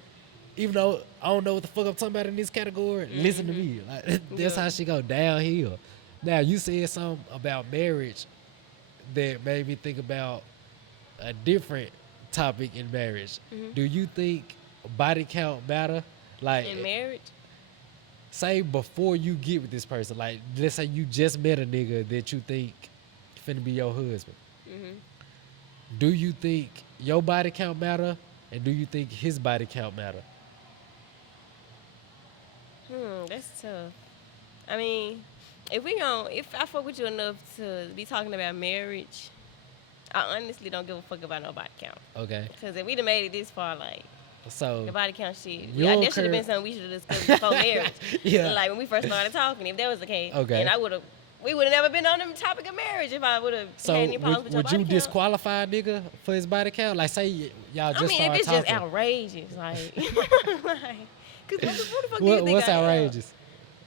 even though I don't know what the fuck I'm talking about in this category, listen to me. Like, that's Yeah. how she go downhill. Now, you said something about marriage that made me think about a different topic in marriage. Do you think body count matter? Like, In marriage, say before you get with this person, like let's say you just met a nigga that you think finna be your husband. Do you think your body count matter, and do you think his body count matter? that's tough. I mean, if I fuck with you enough to be talking about marriage, I honestly don't give a fuck about no body count. Okay. Because if we done made it this far, like, So The body count shit. You Yeah, don't that should have been care- something we should have discussed before marriage. Yeah. Like when we first started talking, if that was the case. Okay. And we would have never been on the topic of marriage if I would have So had any problems with your would body you count. disqualify a nigga for his body count? Like say y'all just I mean, started if it's talking. just outrageous, like, cause what the fuck do you think What's I am? outrageous?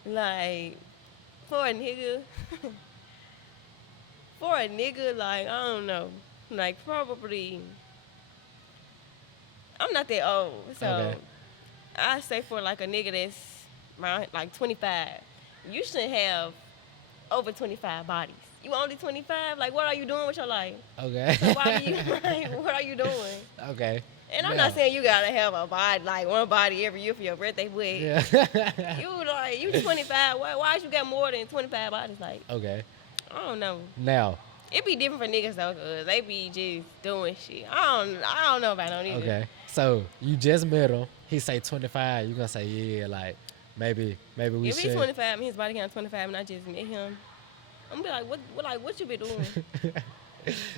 Like, for a nigga, like, I don't know, like probably, I'm not that old, so Okay. I say for like a nigga that's around like 25, you shouldn't have over 25 bodies. You only 25? Like, what are you doing with your life? Okay. So why are you, like, what are you doing? Okay. And I'm Yeah. not saying you gotta have a body, like one body every year for your birthday, but Yeah. you 25. Why you got more than 25 bodies? Like, Okay. I don't know. Now. It be different for niggas though, cause they be just doing shit. I don't know about no niggas. Okay. So you just met him. He say 25. You gonna say yeah, like maybe we If should. he's 25 and his body count 25 and I just met him, I'm gonna be like, what you been doing?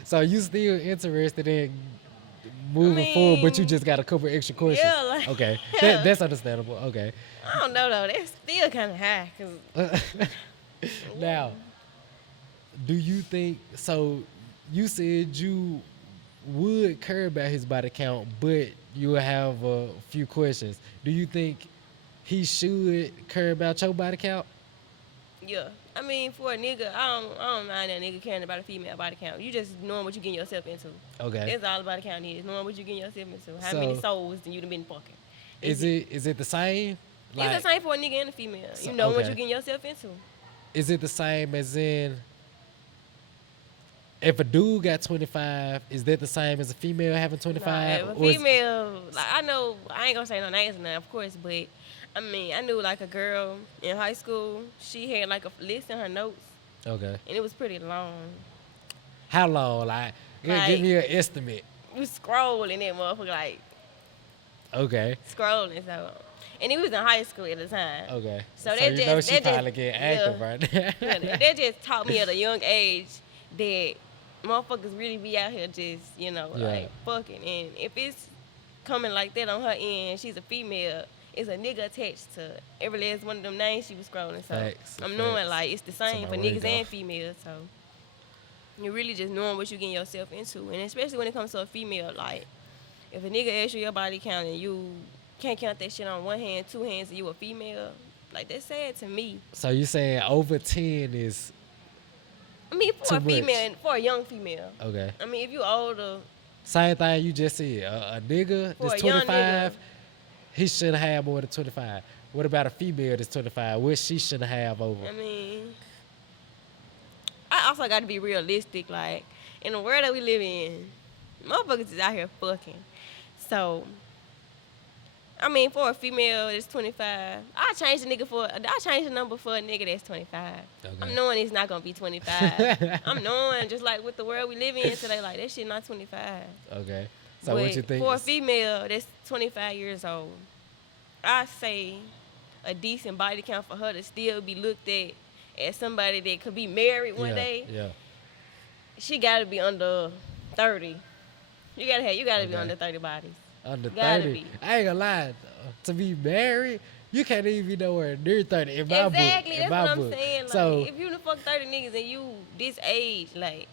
So you still interested in moving forward, but you mean, just got a couple extra questions. yeah, like- okay. yeah. That's understandable. Okay. I don't know though. That's still kind of high, cause Now, do you think so? You said you would care about his body count, but you would have a few questions. Do you think he should care about your body count? yeah. I mean, for a nigga, I don't mind that nigga caring about a female body count. You just knowing what you getting yourself into. Okay. That's all the body count is, knowing what you getting yourself into. How many So- souls you done been fucking. Is it the same? It's the same for a nigga and a female. So- You know what okay. you getting yourself into. Is it the same as in if a dude got 25, is that the same as a female having 25? Nah, if Or a is- female, like I know, I ain't gonna say no names now, of course, but I mean, I knew like a girl in high school. She had like a list in her notes, Okay. and it was pretty long. How long? Like, give Like- me an estimate. You scrolling that motherfucker, like Okay. scrolling. So, and he was in high school at the time. Okay. So So that you just- know she that just- probably getting active yeah. right Yeah, now. that just taught me at a young age that motherfuckers really be out here just, Yeah. like fucking. And if it's coming like that on her end, she's a female, it's a nigga attached to every last one of them names she was scrolling. So Facts, I'm knowing facts. like it's the same So for my way niggas go. and females. So you're really just knowing what you getting yourself into. And especially when it comes to a female, like if a nigga asks you your body count and you can't count that shit on one hand, two hands, and you a female, like that's sad to me. So you saying over 10 is I mean, for Too a female, much. and for a young female. okay. I mean, if you older, Same thing you just said. A nigga For that's a young 25, nigga. he shouldn't have more than 25. What about a female that's 25? What she shouldn't have over? I mean, I also got to be realistic. Like, in the world that we live in, motherfuckers is out here fucking. So, I mean, for a female that's 25, I change the number for a nigga that's 25. Okay. I'm knowing it's not gonna be 25. I'm knowing, just like with the world we live in today, like that shit not 25. Okay. So But what you think? for a is- female that's 25 years old, I say a decent body count for her to still be looked at as somebody that could be married one yeah, day. Yeah. She gotta be under 30. You gotta be Okay. under 30 bodies. Under Gotta 30. be. I ain't gonna lie. To be married, you can't even be nowhere near 30 in my book. Exactly, In that's my what I'm book. saying. Like, So, if you done fuck 30 niggas and you this age, like,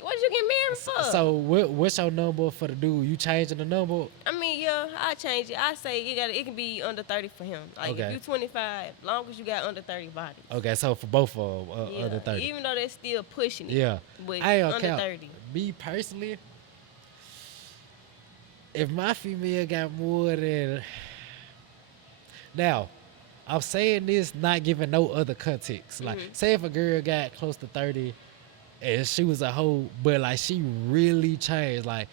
what you get married for? so what's your number for the dude? You changing the number? I mean, yeah, I change it. I say it can be under 30 for him. Like Okay. if you 25, long as you got under 30 bodies. Okay, so for both of them, Yeah, under 30. even though they're still pushing it. Yeah. But I ain't gonna under count. 30. Me personally, if my female got more than now, I'm saying this not giving no other context. Like, say if a girl got close to 30 and she was a hoe, but like she really changed. Like,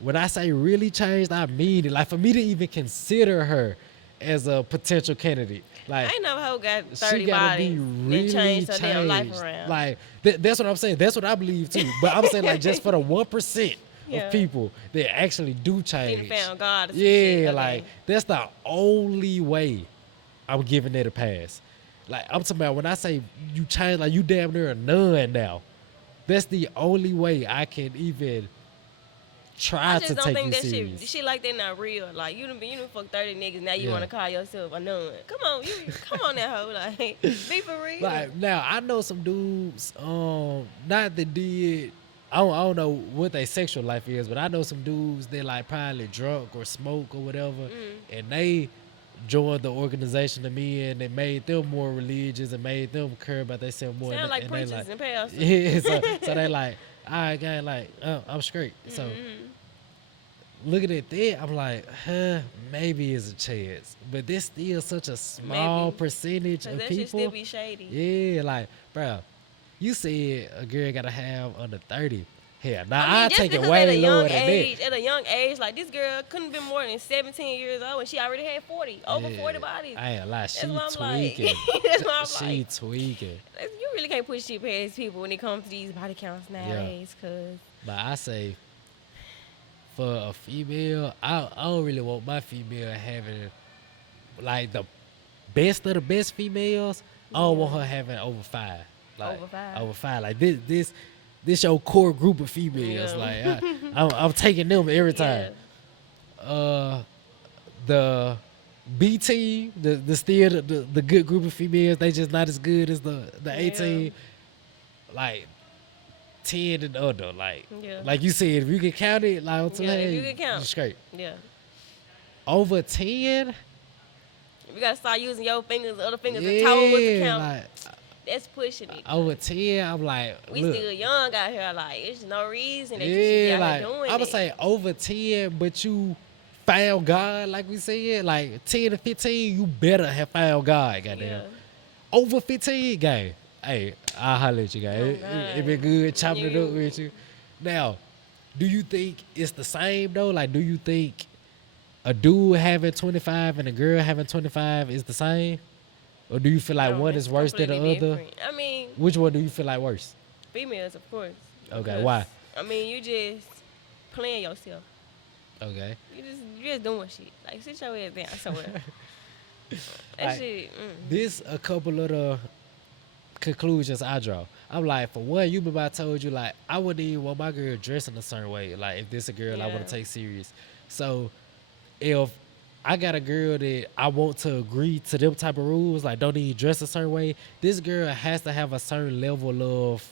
when I say really changed, I mean it. Like, for me to even consider her as a potential candidate, like I ain't never hoe got she 30 gotta bodies be and really changed her changed. damn life around. Like that's what I'm saying. That's what I believe too. But I'm saying like just for the 1% Yeah. of people that actually do They change. done found God or some Yeah, shit. Okay. like that's the only way I'm giving it a pass. Like I'm talking about when I say you change, like you damn near a nun now. That's the only way I can even try I to just don't take think you that serious. shit like that not real. Like you done fuck 30 niggas. Now you Yeah. want to call yourself a nun? Come on, come on that hoe. Like be for real. Like now, I know some dudes. Not that did. I don't know what their sexual life is, but I know some dudes that like probably drunk or smoke or whatever, and they joined the organization of men that made them more religious and made them care about themselves more. Sound like and they preachers and pastors. yeah, so they like, all right, gang, like, I'm straight. So looking at that, I'm like, maybe it's a chance, but this still such a small Maybe. percentage Cause of that shit people. still be shady. Yeah, like, bro, you said a girl gotta have under 30. Hell, now I mean, I just take it because way at a lower young than age, at a young age, like this girl couldn't have been more than 17 years old, and she already had 40, that. over 40 bodies. I ain't gonna lie, she That's what I'm like. tweaking. That's what I'm She like. tweaking. You really can't push shit past people when it comes to these body counts nowadays, cause But I say, for a female, I don't really want my female having like the best of the best females. I don't want her having over 5. Like, Over 5. Over 5. Like this your core group of females. Yeah. Like I'm taking them every time. The B team, the still the good group of females, they just not as good as the A team. Like 10 and under, like you said, if you can count it, like on two Yeah, if hands, you can count. you're straight. Yeah. Over 10, You gotta start using your fingers, other fingers, and toes to yeah, count. like That's pushing it. over 10, I'm like, We look, still young out here. Like, there's no reason that you should be yeah, out like here doing I would it. say over 10, but you found God, like we said, like 10 to 15, you better have found God, goddamn. Yeah. Over 15, gang, hey, I'll holler at you, guys. It been good chopping it up with you. Now, do you think it's the same though? Like, do you think a dude having 25 and a girl having 25 is the same? Or do you feel like No, one it's is worse than the completely other? different. I mean, Which one do you feel like worse? females, of course. Okay, Because, why? I mean, you just playing yourself. Okay. You just doing shit. Like, sit your ass down somewhere. That Like, shit. This a couple of the conclusions I draw. I'm like, for one, you remember I told you, like, I wouldn't even want my girl dressing a certain way. Like, if this a girl I want Yeah. to take serious. So, if I got a girl that I want to agree to them type of rules, like don't even dress a certain way, this girl has to have a certain level of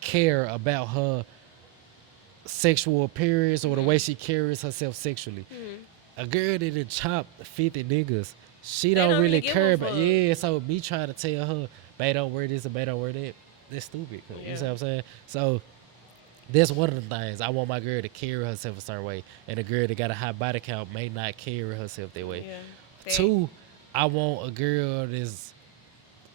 care about her sexual appearance or the way she carries herself sexually. A girl that done chopped 50 niggas, she don't don't really really give care a about. fuck. Yeah, so me trying to tell her, babe, don't wear this and babe, don't wear that, that's stupid. You Yeah. see what I'm saying? So that's one of the things. I want my girl to carry herself a certain way, and a girl that got a high body count may not carry herself that way. Yeah. Two, I want a girl that's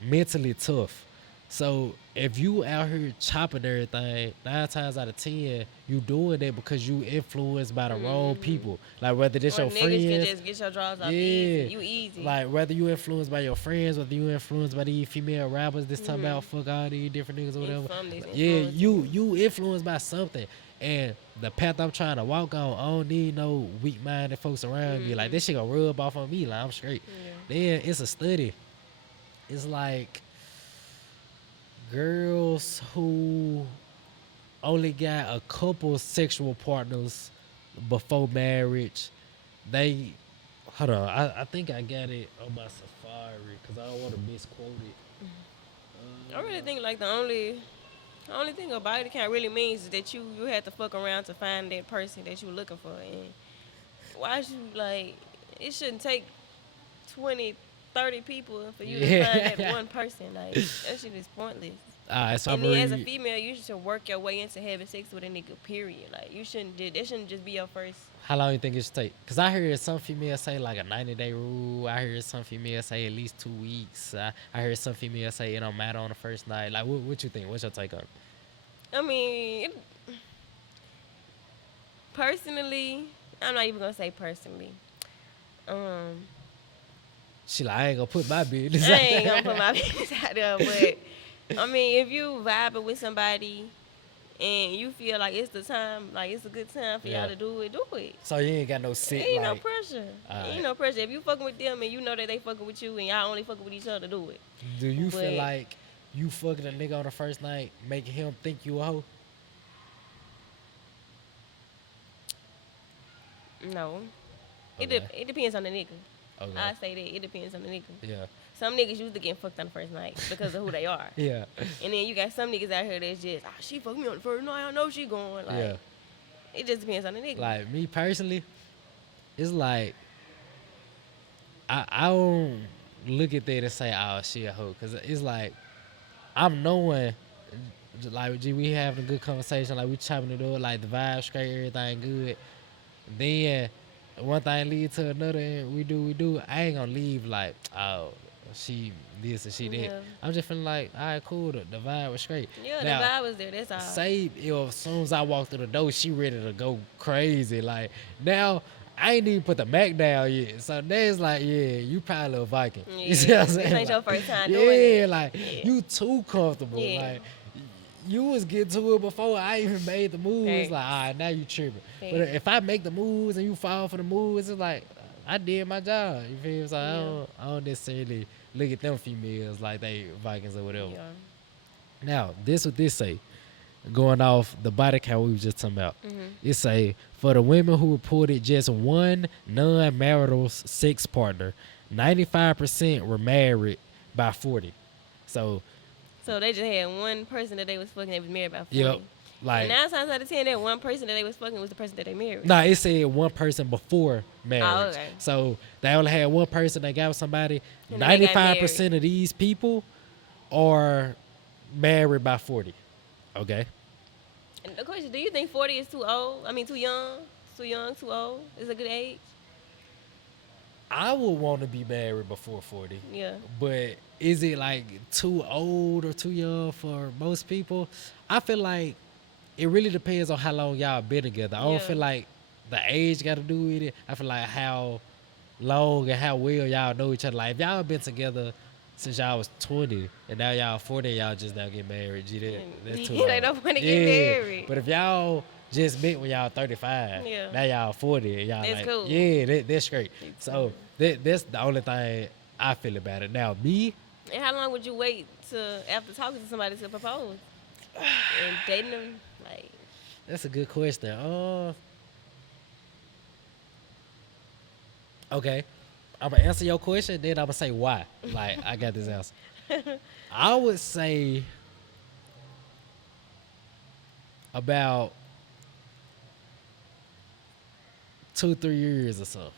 mentally tough. So if you out here chopping everything, 9 times out of 10, you doing that because you influenced by the wrong people. Like whether this Or your niggas friends, can just get your drawers off Yeah. easy. You easy. like whether you influenced by your friends, whether you influenced by these female rappers, this time about fuck all these different niggas or whatever. Something's Yeah, influencing you influenced by something. And the path I'm trying to walk on, I don't need no weak-minded folks around me. Like this shit gonna rub off on me. Like I'm straight. Then it's a study. It's like girls who only got a couple sexual partners before marriage, they hold on. I think I got it on my Safari because I don't want to misquote it. I really think like the only thing a body count really means is that you have to fuck around to find that person that you looking for. And why should you like? It shouldn't take 20, 30 people for you to find that one person. Like that shit is pointless. Alright, so And I'm then as a read. female, you should work your way into having sex with a nigga. Period. Like you shouldn't. That shouldn't just be your first. How long you think it should take? Because I heard some females say like a 90-day rule. I heard some females say at least 2 weeks. I heard some females say it don't matter on the first night. Like, what you think? What's your take on it? I mean, personally, I'm not even gonna say personally. She like, I ain't gonna put my business I out ain't there. gonna put my business out there, but I mean, if you vibing with somebody and you feel like it's the time, like it's a good time for Yeah. y'all to do it. So you ain't got no sit Ain't no like. pressure. Alright. Ain't no pressure. If you fucking with them and you know that they fucking with you and y'all only fucking with each other, do it. Do you feel But- like you fucking a nigga on the first night, making him think you a hoe? No. Okay. It depends on the nigga. Okay. I say that it depends on the nigga. Yeah. Some niggas used to getting fucked on the first night because of who they are. Yeah. And then you got some niggas out here that's just, she fucked me on the first night. I know she going. Like, Yeah. it just depends on the nigga. Like me personally, it's like I don't look at that and say, oh, she a hoe, cause it's like I'm knowing, like, gee, we having a good conversation, like we chopping it up, like the vibe straight, everything good. Then one thing lead to another, and we do. I ain't gonna leave like, oh, she this and she that. Yeah. I'm just feeling like, all right, cool. The vibe was straight. Yeah, Now, the vibe was there. That's all. say if as soon as I walk through the door, she ready to go crazy. Like now, I ain't even put the Mac down yet. So there's like, yeah, you probably a Viking. Yeah. You see what I'm saying? This ain't your Like, first time yeah, doing it. like Yeah. you too comfortable. Yeah. Like you was getting to it before I even made the moves. Thanks. Like, all right, now you tripping. But Thanks. if I make the moves and you fall for the moves, it's like I did my job. You feel me? So Yeah. I don't necessarily look at them females like they Vikings or whatever. Yeah. Now, this what this say. Going off the body count we was just talking about. Mm-hmm. It say, for the women who reported just one non-marital sex partner, 95% were married by 40. So, So they just had one person that they was fucking. They was married by 40. yep, like, and 9 times out of 10, that one person that they was fucking was the person that they married. nah, it said one person before marriage. okay. So they only had one person that got with somebody. And then they got 95% of these people are married by 40. Okay. And the question: do you think 40 is too old? I mean, too young? Too young? Too old? Is a good age? I would want to be married before 40. Yeah. But is it like too old or too young for most people? I feel like it really depends on how long y'all been together. I don't Yeah. feel like the age got to do with it. I feel like how long and how well y'all know each other. Like if y'all been together since y'all was 20 and now y'all 40, y'all just now get married. Gee, that's too It long. ain't no point to get married. But if y'all just met when y'all 35, Yeah. now y'all 40, and y'all That's like, cool. yeah, that's great. That's So that's the only thing I feel about it. Now me, And how long would you wait to after talking to somebody to propose and dating them? Like, that's a good question. Okay, I'm gonna answer your question, then I'm gonna say why. Like I got this answer. I would say about 2-3 years or so.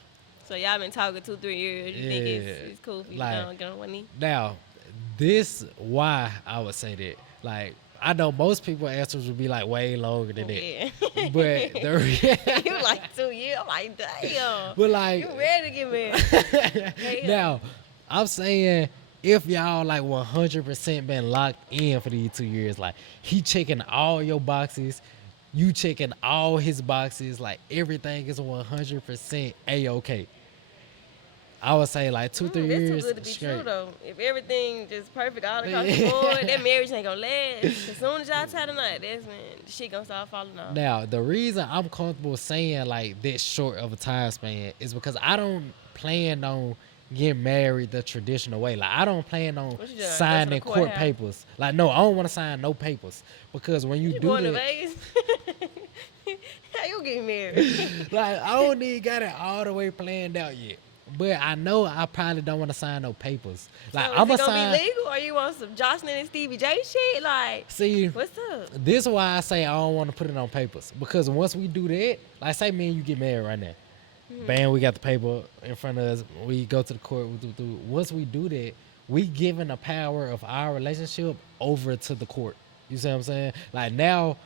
so y'all been talking 2-3 years. You think Yeah. it's cool for you Like- to go get on one knee? Now, this why I would say that. Like I know most people answers would be like way longer than that. Yeah. But the you like 2 years? I'm like, damn. but like You ready to get married? Damn. now, I'm saying if y'all like 100% been locked in for these 2 years, like he checking all your boxes, you checking all his boxes, like everything is 100% a-okay. I would say like 2-3 That's years too good to be straight. true though. If everything just perfect all across the Yeah. board, that marriage ain't gonna last. As soon as y'all tie the knot, that's when shit gonna start falling off. Now, the reason I'm comfortable saying like this short of a time span is because I don't plan on getting married the traditional way. Like I don't plan on What you doing? Go to the signing court courthouse? papers. Like no, I don't want to sign no papers because when you You do going to that, Vegas? How you getting married? like I don't even got it all the way planned out yet. But I know I probably don't want to sign no papers. Like So I'm is gonna it gonna sign. be legal, or you want some Jocelyn and Stevie J shit? Like, See, what's up? this is why I say I don't want to put it on papers because once we do that, like say me and you get married right now, bam, we got the paper in front of us. We go to the court. We do. Once we do that, we giving the power of our relationship over to the court. You see what I'm saying? Like now,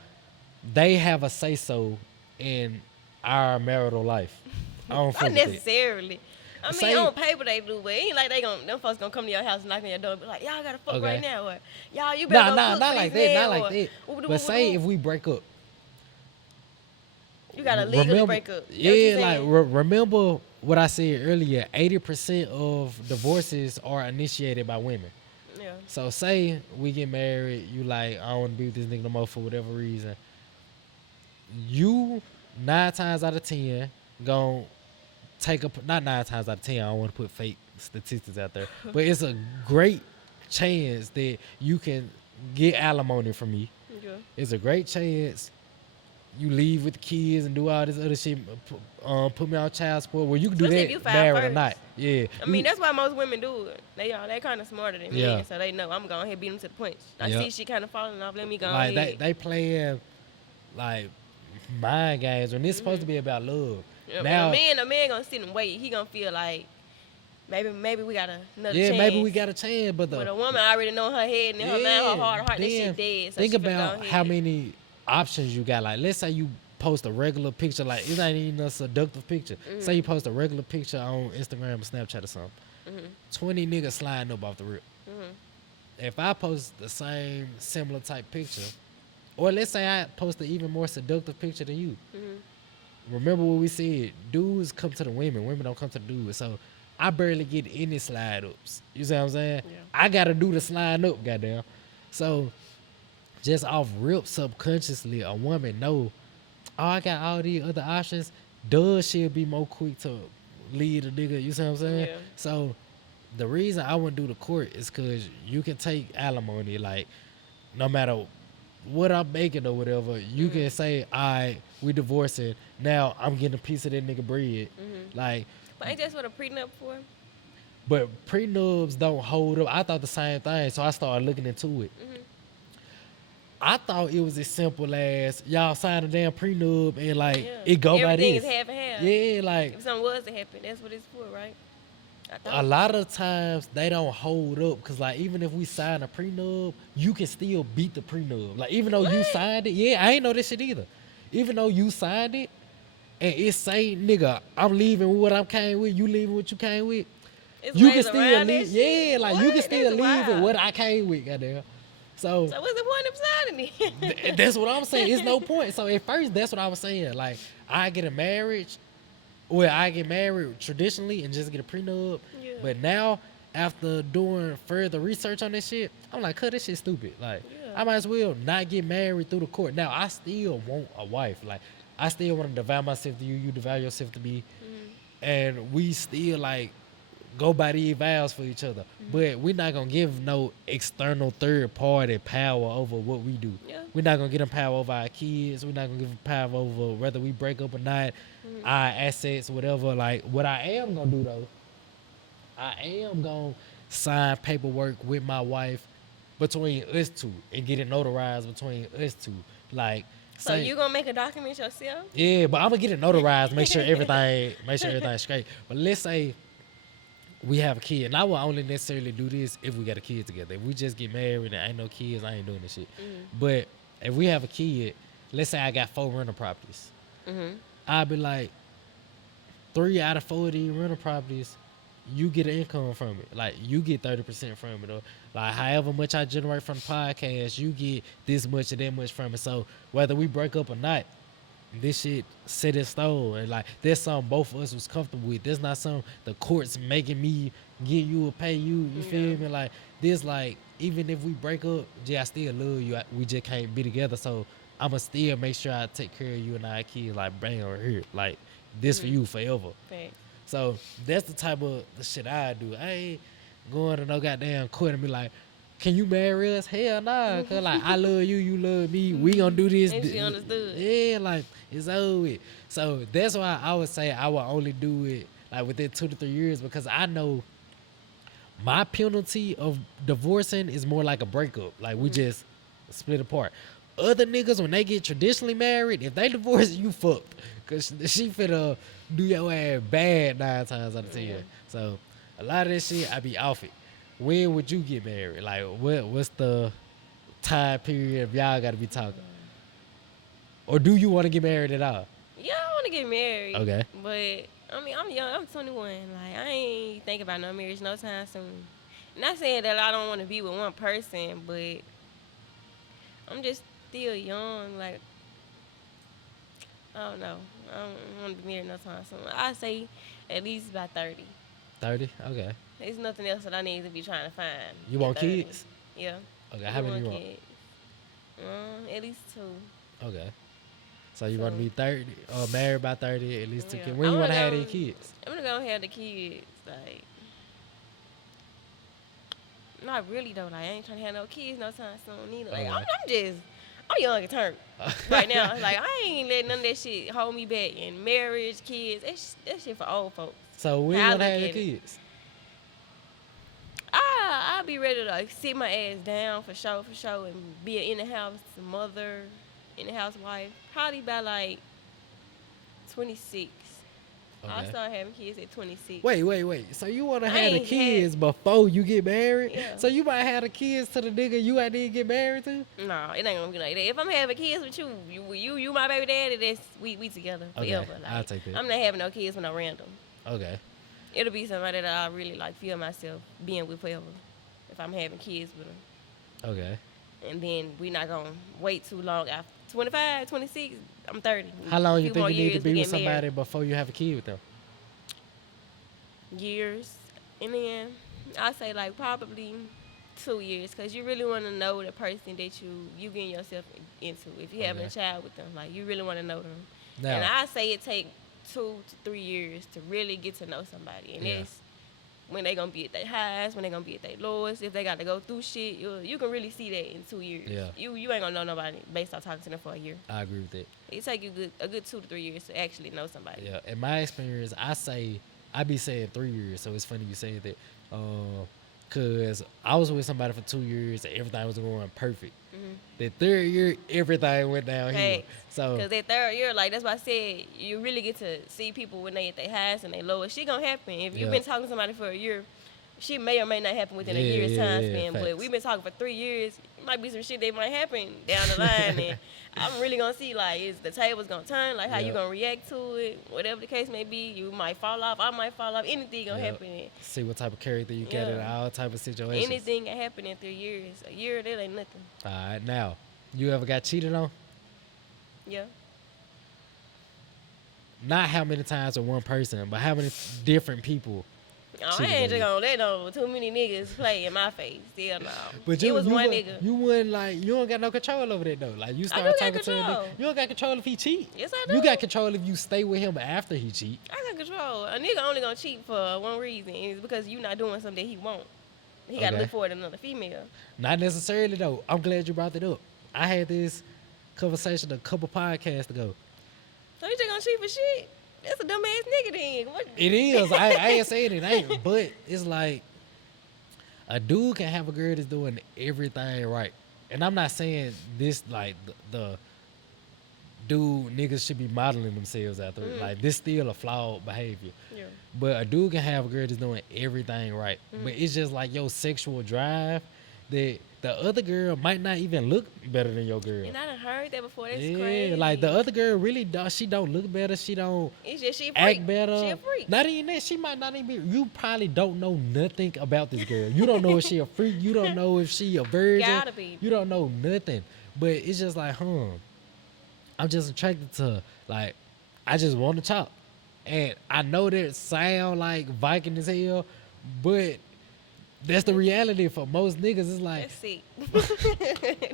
they have a say so in our marital life. I don't Not fuck with that. necessarily. I mean, Say- on paper they do, but it ain't like them folks gonna come to your house and knock on your door and be like, y'all gotta fuck Okay. right now, or y'all you better Nah, go cook not for like these that. men, Not like or that. woo-doo, But say woo-doo. if we break up. you gotta legally Remember- break up. That's what Yeah, you like saying? remember what I said earlier. 80% of divorces are initiated by women. yeah. So say we get married, you like I don't want to be with this nigga no more for whatever reason. You 9 times out of 10 gon' take a not 9 times out of 10. I don't want to put fake statistics out there, but it's a great chance that you can get alimony from me. Yeah. It's a great chance you leave with the kids and do all this other shit. Put me on child support. Well, you can do Especially if that you file married or first. not. Yeah. I mean, that's why most women do it. They kind of smarter than Yeah. men, so they know I'm going ahead beat them to the punch. I Yep. see she kind of falling off. Let me go Like ahead. they playing like mind games when it's supposed to be about love. Yeah, Now, a man gonna sit and wait. He gonna feel like maybe we got another yeah, chance. maybe we got a chance, but But a woman already know her head and her mind, her heart. That then shit dead. So think she finna go about ahead. how many options you got. Like, let's say you post a regular picture, like it ain't even a seductive picture. Say you post a regular picture on Instagram or Snapchat or something. 20 niggas sliding up off the rip. If I post the same similar type picture, or let's say I post an even more seductive picture than you. Remember what we said, dudes come to the women don't come to the dudes. So I barely get any slide ups. You see what I'm saying? Yeah. I gotta do the slide up, goddamn. So just off rip, subconsciously, a woman know, oh, I got all these other options. Does she'll be more quick to lead a nigga? You see what I'm saying? Yeah. So the reason I wouldn't do the court is because you can take alimony, like no matter what I'm making or whatever, you can say, all right, we divorcing. Now I'm getting a piece of that nigga bread. Like, But ain't that's what a prenup for? but prenups don't hold up. I thought the same thing, so I started looking into it. I thought it was as simple as y'all sign a damn prenup and like Yeah. it go by Everything this. is half and half. Yeah, like If something was to happen, that's what it's for, right? I a thought. lot of times they don't hold up because like even if we sign a prenup, you can still beat the prenup. Like even though you What? signed it, yeah, I ain't know this shit either. Even though you signed it and it say, nigga, I'm leaving with what I came with, you leaving what you came with. It's You can ways still around that leave, shit. yeah, like you What? can still That's leave with wild. what I came with, goddamn. So So what's the point of signing it? that's what I'm saying. It's no point. So at first, that's what I was saying. Like I get a marriage, well, I get married traditionally and just get a prenup. Yeah. But now, after doing further research on this shit, I'm like, cut, this shit stupid. Like Yeah. I might as well not get married through the court. Now I still want a wife. Like I still want to devour myself to you. You devour yourself to me, and we still like go by these vows for each other. But we're not gonna give no external third party power over what we do. Yeah. We're not gonna get them power over our kids. We're not gonna give them power over whether we break up or not, our assets, whatever. Like what I am gonna do though, I am gonna sign paperwork with my wife between us two and get it notarized between us two. Like So say- you gonna make a document yourself? yeah, but I'm gonna get it notarized, make sure everything's straight. But let's say we have a kid, and I will only necessarily do this if we got a kid together. If we just get married and ain't no kids, I ain't doing this shit. But if we have a kid, let's say I got 4 rental properties, I'd be like, 3 out of 4 of these rental properties, you get an income from it. Like you get 30% from it, or like however much I generate from the podcast, you get this much or that much from it. So whether we break up or not, this shit set in stone, and like that's something both of us was comfortable with. That's not something the courts making me give you or pay you. You feel me? Like this, like even if we break up, yeah, I still love you. We just can't be together. So I'ma still make sure I take care of you and our kids. Like bang over here, like this for you forever. Fact. So that's the type of the shit I do. I ain't going to no goddamn court and be like, can you marry us? Hell nah. Cause like I love you, you love me. We gonna do this. And she understood. Yeah, like it's over with. So that's why I would say I would only do it like within 2 to 3 years, because I know my penalty of divorcing is more like a breakup. Like we just split apart. Other niggas, when they get traditionally married, if they divorce, you fucked. Cause she finna do your ass bad 9 times out of 10. So a lot of this shit, I be off it. When would you get married? Like what's the time period if y'all gotta be talking? Or do you want to get married at all? Yeah, I want to get married. Okay. But I mean, I'm young. I'm 21. Like I ain't thinking about no marriage no time soon. Not saying that I don't want to be with one person, but I'm just still young. Like I don't know. I don't want to be married no time soon. I say at least by 30. 30? Okay. There's nothing else that I need to be trying to find. You at want 30. kids? Yeah. Okay, how many you want? Kids. At least 2. Okay. So you want to So- be 30 or married by 30, at least 2 Yeah. kids. When I you want to wanna have go- these kids? I'm gonna go have the kids. Like, not really though. Like, I ain't trying to have no kids no time soon either. Like, Okay. I'm just, I'm young and turned right now. Like I ain't letting none of that shit hold me back. And marriage, kids, that shit for old folks. So when How I you gonna look have your at it. kids? I'll be ready to like sit my ass down for sure, and be an in the house mother, in the house wife. Probably by like 26. I'll Okay. start having kids at 26. Wait. So you wanna I have the ain't kids before you get married? Yeah. So you might have the kids to the nigga you ain't even get married to? No, it ain't gonna be like that. If I'm having kids with you my baby daddy, that's we together Okay, forever. Like, I'll take that. I'm not having no kids with no random. Okay. It'll be somebody that I really like feel myself being with forever. If I'm having kids with them. Okay. And then we not gonna wait too long. After 25, 26, I'm 30. How long A you few think more you need to years, be we with get married. somebody before you have a kid with them? Years. And then I say like probably 2 years, because you really want to know the person that you getting yourself into. If you having a Okay. child with them, like you really want to know them. Now, And I say it take 2 to 3 years to really get to know somebody. And Yeah. that's when they gonna be at their highest, when they gonna be at their lowest. If they got to go through shit, you can really see that in 2 years. Yeah. You ain't gonna know nobody based on talking to them for a year. I agree with that. It take you a good 2 to 3 years to actually know somebody. Yeah. In my experience, I be saying 3 years, so it's funny you say that. Cause I was with somebody for 2 years and everything was going perfect. Mm-hmm. The third year, everything went downhill. Facts. So Because that third year, like, that's why I said, you really get to see people when they at their highest and they lowest. Shit gonna happen. If you've Yeah. been talking to somebody for a year, shit may or may not happen within a Yeah, year's yeah, time yeah, span. But facts. we've been talking for 3 years. It might be some shit that might happen down the line. And I'm really gonna see, like, is the tables gonna turn? Like, how Yeah. you gonna react to it? Whatever the case may be, you might fall off. I might fall off. Anything gonna Yeah. happen. see what type of character you got in Yeah. all type of situations. Anything can happen in 3 years. A year, that ain't nothing. All right, now, you ever got cheated on? Yeah. Not how many times with one person, but how many different people. Oh, I Cheated ain't on just you. gonna let no too many niggas play in my face. Still no. But it was one wa- nigga. You wouldn't like, you don't got no control over that though. Like you I start do got talking to a control. nigga, you don't got control if he cheat. Yes, I do. You got control if you stay with him after he cheat. I got control. A nigga only gonna cheat for one reason. It's because you not doing something that he want. He gotta Okay. look for it in another female. Not necessarily though. I'm glad you brought that up. I had this conversation a couple podcasts ago. So you just gonna cheat for shit? That's a dumb ass nigga then. What? It is. I ain't saying it ain't, but it's like a dude can have a girl that's doing everything right. And I'm not saying this like the dude niggas should be modeling themselves after. Mhm. Like this still a flawed behavior. Yeah. But a dude can have a girl that's doing everything right. But it's just like your sexual drive that the other girl might not even look better than your girl. And I done heard that before. That's Yeah, crazy. like the other girl really does. She don't look better. She don't It's just she a freak. act better. She a freak. Not even that. She might not even be. You probably don't know nothing about this girl. You don't know if she a freak. You don't know if she a virgin. Gotta be. You don't know nothing. But it's just like, I'm just attracted to her. Like, I just want to chop. And I know that sound like Viking as hell, but that's the reality for most niggas. It's like, That's sick.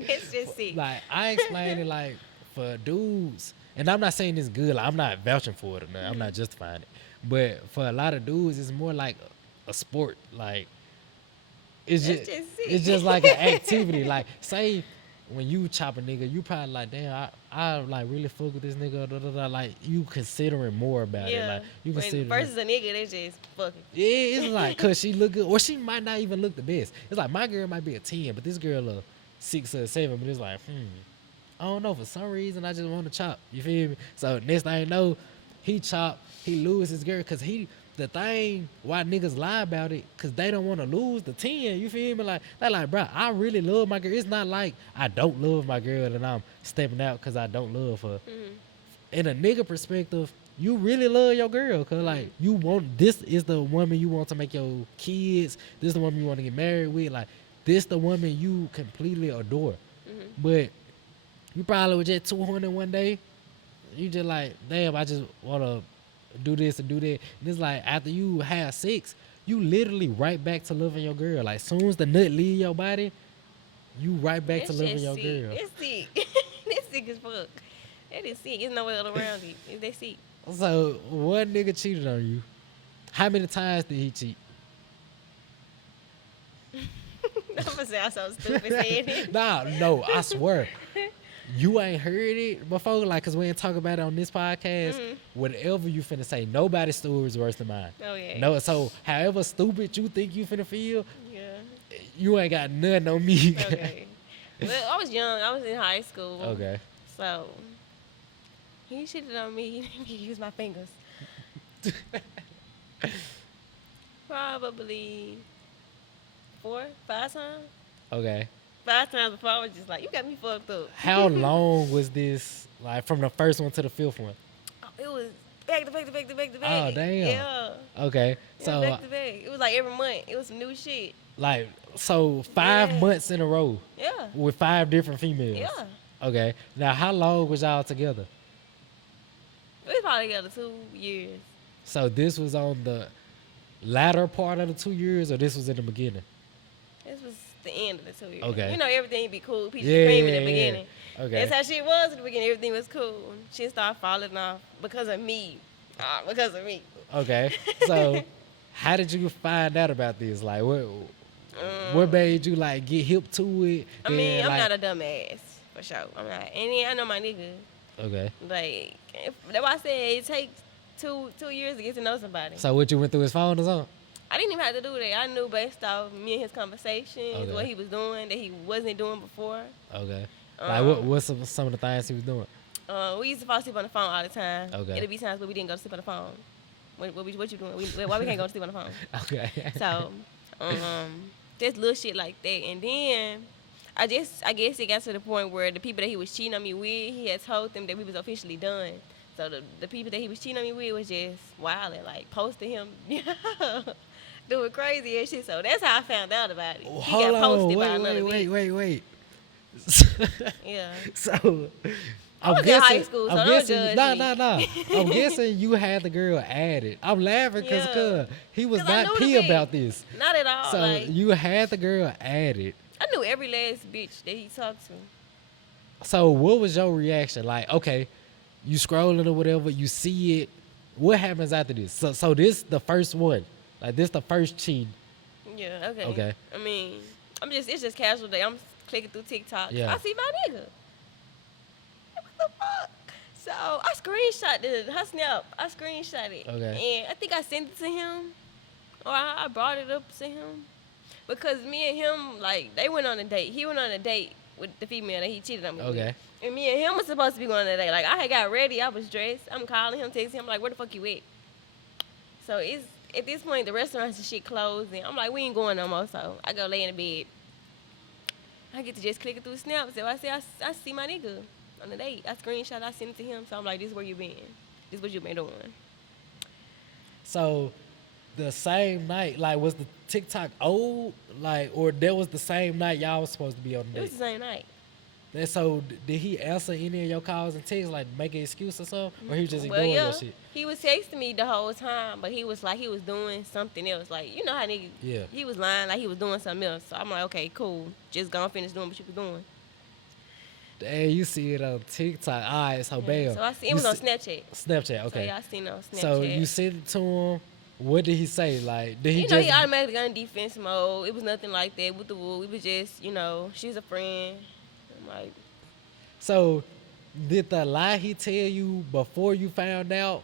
That's just sick. like I explain it like for dudes, and I'm not saying it's good. Like, I'm not vouching for it or nothing. I'm not justifying it. But for a lot of dudes, it's more like a sport. Like it's That's just, just sick. it's just like an activity. Like say when you chop a nigga, you probably like, damn, I like really fuck with this nigga. Da, da, da. Like you considering more about it. Yeah. Like you When consider. versus a nigga, they just fucking. Yeah, it's like cause she look good, or she might not even look the best. It's like my girl might be a 10, but this girl a 6 or a 7. But it's like, I don't know. For some reason, I just want to chop. You feel me? So next thing you know, he chop, he lose his girl, cause the thing why niggas lie about it, cause they don't want to lose the 10. You feel me? Like they like, bro, I really love my girl. It's not like I don't love my girl and I'm stepping out cause I don't love her. In a nigga perspective, you really love your girl, cause like you want, this is the woman you want to make your kids. This is the woman you want to get married with. Like this the woman you completely adore. But you probably was just 200 one day. You just like, damn, I just want to do this and do that. And it's like after you have sex, you literally right back to loving your girl. Like soon as the nut leave your body, you right back to That loving shit your sick. girl. That's sick. That's sick as fuck. That is sick. There's no way around it. Is that sick? So one nigga cheated on you. How many times did he cheat? I'm gonna sound so stupid saying it. Nah, no, I swear. you ain't heard it before, like, cause we ain't talk about it on this podcast. Whatever you finna say, nobody's story is worse than mine. Oh yeah. No, so however stupid you think you finna feel, Yeah. you ain't got nothing on me. Okay. Well, I was young. I was in high school. Okay. So he cheated on me. He used my fingers. Probably 4, 5 times. Okay. 5 times before I was just like, you got me fucked up. How long was this? Like from the first one to the fifth one? It was back to back to back to back to back. Oh, damn. Yeah. Okay. Yeah, So back to back. It was like every month. It was some new shit. like so 5 Yeah. months in a row Yeah. with 5 different females. Yeah. Okay. Now how long was y'all together? We was probably together 2 years. So this was on the latter part of the 2 years, or this was in the beginning? This was the end of the 2 years. Okay. You know, everything be cool. Peaches Yeah, and cream in yeah, the yeah. beginning. Okay. That's how shit was in the beginning. Everything was cool. Shit started falling off because of me. Because of me. Okay. So how did you find out about this? Like what made you like get hip to it? I mean, Then, I'm like- not a dumbass, for sure. I'm not. And then I know my nigga. Okay. Like, that's why I said it takes two years to get to know somebody. So what, you went through his phone or something? I didn't even have to do that. I knew based off me and his conversations, Okay. what he was doing that he wasn't doing before. Okay. Like what's some of the things he was doing? We used to fall asleep on the phone all the time. Okay. It'd be times where we didn't go to sleep on the phone. What you doing? Why we can't go to sleep on the phone? Okay. So, just little shit like that. And then, I guess it got to the point where the people that he was cheating on me with, he had told them that we was officially done. So the people that he was cheating on me with was just wilding, like posting him, doing crazy and shit. So that's how I found out about it. He Hold got posted on. by another bitch. Wait. Yeah. So I was in high school, so I'm don't guessing, judge nah. me. I'm guessing you had the girl added. I'm laughing because Yeah. he was 'Cause I not knew the pee bitch. about this. Not at all. So like, you had the girl added. I knew every last bitch that he talked to. So what was your reaction? Like, okay, you scrolling or whatever, you see it. What happens after this? So this the first one. Like this the first cheat. Yeah, okay. Okay. I mean, it's just casual day. I'm clicking through TikTok. Yeah. I see my nigga. What the fuck? So I screenshot her snap. I screenshot it. Okay. And I think I sent it to him. Or I brought it up to him. Because me and him, like, they went on a date. He went on a date with the female that he cheated on me with. Okay. And me and him was supposed to be going on a date. Like, I had got ready. I was dressed. I'm calling him, texting him, like, where the fuck you at? So it's at this point, the restaurants and shit closed. And I'm like, we ain't going no more. So I go lay in the bed. I get to just clicking through snaps. So I see my nigga on the date. I screenshot, I sent it to him. So I'm like, this is where you been. This is what you been doing. So the same night, like was the TikTok old? Like, or that was the same night y'all was supposed to be on the It was date? the same night. And so did he answer any of your calls and texts, like make an excuse or something? Or he was just ignoring your shit? He was texting me the whole time, but he was like he was doing something else. Like, you know how niggas, Yeah. he was lying like he was doing something else. So I'm like, okay, cool. Just go and finish doing what you was doing. Hey, you see it on TikTok. All right, so Yeah. bam. So I see it You was on see- Snapchat. Snapchat, okay. So yeah, I seen it on Snapchat. So you sent it to him. What did he say? Like, did he You know, just? he automatically got in defense mode. It was nothing like that with the woo. It was just, she's a friend. I'm like, So did the lie he tell you before you found out,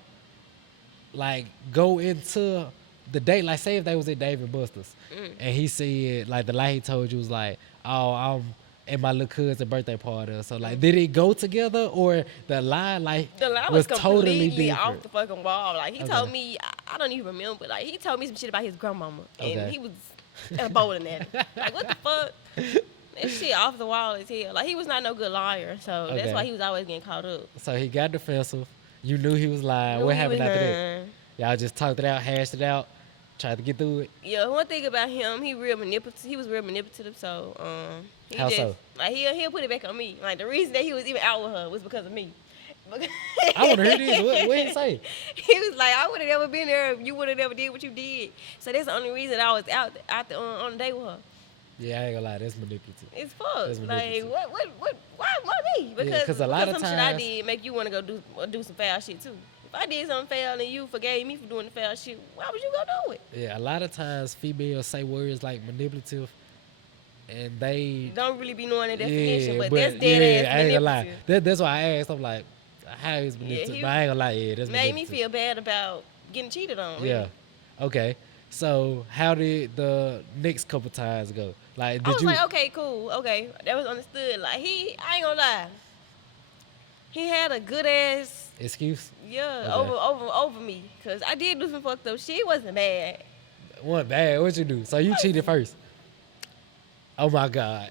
like, go into the date? Like, say if they was at Dave and Buster's, and he said, like, the lie he told you was like, oh, I'm at my little cousin's birthday party. So, like, did it go together, or the lie, like, the lie was totally completely different? off the fucking wall. Like, he Okay. told me, I don't even remember. Like, he told me some shit about his grandmama. And Okay. he was at a bowling alley. Like, what the fuck? That shit off the wall as hell. Like, he was not no good liar. So Okay. that's why he was always getting caught up. So he got defensive. You knew he was lying. Knew What he happened was after that? lying. Y'all just talked it out, hashed it out, tried to get through it. Yeah, one thing about him, he real manipulative. He was real manipulative. So, he How just, so? like, he'll put it back on me. Like, the reason that he was even out with her was because of me. I want to hear this. What he say? He was like, I would have never been there if you would have never did what you did. So that's the only reason I was out on a date with her. Yeah, I ain't gonna lie, that's manipulative. It's fucked. That's Like, manipulative. why me? Because 'cause a lot of some shit I times- did make you want to go do some foul shit too. If I did something foul and you forgave me for doing the foul shit, why would you go do it? Yeah, a lot of times females say words like manipulative and they don't really be knowing the definition, but that's yeah, dead ass I ain't gonna lie. manipulative. That's why I asked. I'm like, how is Yeah, manipulative? he But I ain't gonna lie. Yeah, that's made me manipulative. feel bad about getting cheated on. Really. Yeah. Okay. So how did the next couple times go? Like, I did was you? like, okay, cool, okay, that was understood. Like I ain't gonna lie, he had a good ass, Excuse? yeah, Okay. over me, cause I did do some fucked up shit. It wasn't bad. What bad? What you do? So you cheated first? Oh my God.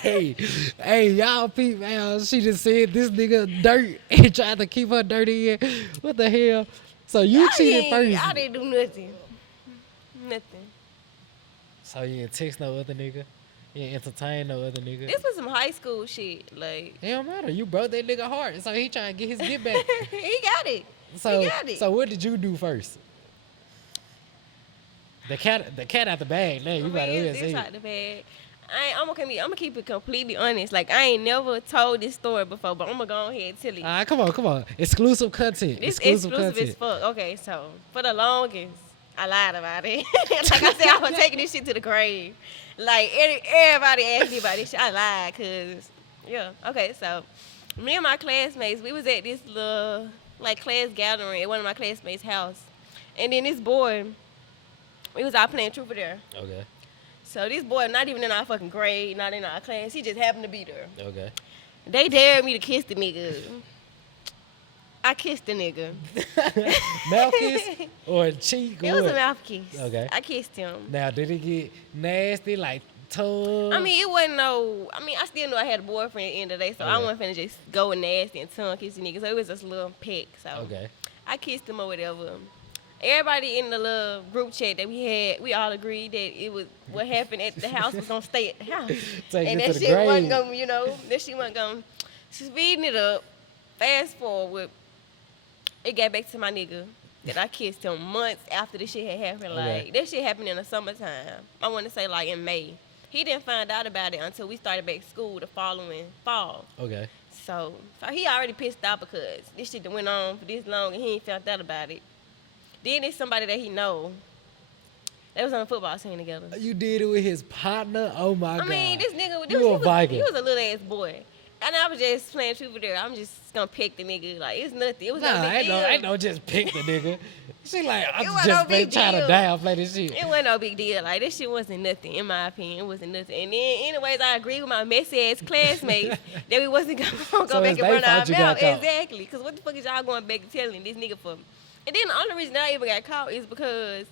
hey, y'all peep, man. She just said this nigga dirt and tried to keep her dirty in. What the hell? So you cheated first. I didn't do nothing. Nothing. So you didn't text no other nigga? You didn't entertain no other nigga? This was some high school shit. Like It don't matter. You broke that nigga heart, so he trying to get his get back. he got it. So, he got it. so what did you do first? The cat out the bag. Now you gotta it's say out the bag. I'm gonna keep it completely honest. Like I ain't never told this story before, but I'm gonna go ahead and tell it. Come on. Exclusive content. This exclusive as fuck. Okay, so for the longest, I lied about it. Like I said, I was taking this shit to the grave. Like everybody asked me about this shit. I lied, cause yeah. Okay, so me and my classmates, we was at this little like class gathering at one of my classmates' house, and then this boy, we was out playing truth or dare. Okay. So this boy, not even in our fucking grade, not in our class, he just happened to be there. Okay. They dared me to kiss the nigga. I kissed the nigga. Mouth kiss or cheek? It or was a what? mouth kiss. Okay. I kissed him. Now, did it get nasty, like tongue? I mean, it wasn't no. I mean, I still knew I had a boyfriend at the end of the day, so I Okay. wasn't finna just go nasty and tongue kiss the nigga. So it was just a little peck. So Okay. I kissed him or whatever. Everybody in the little group chat that we had, we all agreed that it was what happened at the house was gonna stay at the house. Take And it that to the shit wasn't grave. gonna, that shit wasn't gonna. Speeding it up, fast forward, it got back to my nigga that I kissed him months after this shit had happened. Okay. Like, that shit happened in the summertime. I want to say, like, in May. He didn't find out about it until we started back school the following fall. Okay. So he already pissed off because this shit that went on for this long and he ain't found out about it. Then there's somebody that he know. They was on the football team together. You did it with his partner? Oh my God. I mean, this nigga, You a Viking. he was a little ass boy. And I was just playing truth or dare. I'm just gonna pick the nigga. Like, it's nothing. It was no Nah, big deal. I know just pick the nigga. She like, It I'm wasn't just no big trying to deal. downplay this shit. It wasn't no big deal. Like, this shit wasn't nothing, in my opinion. It wasn't nothing. And then, anyways, I agree with my messy ass classmates that we wasn't gonna go So back it's and they run our fault you got mouth. caught. Exactly. Because what the fuck is y'all going back and telling this nigga for? And then the only reason I even got caught is because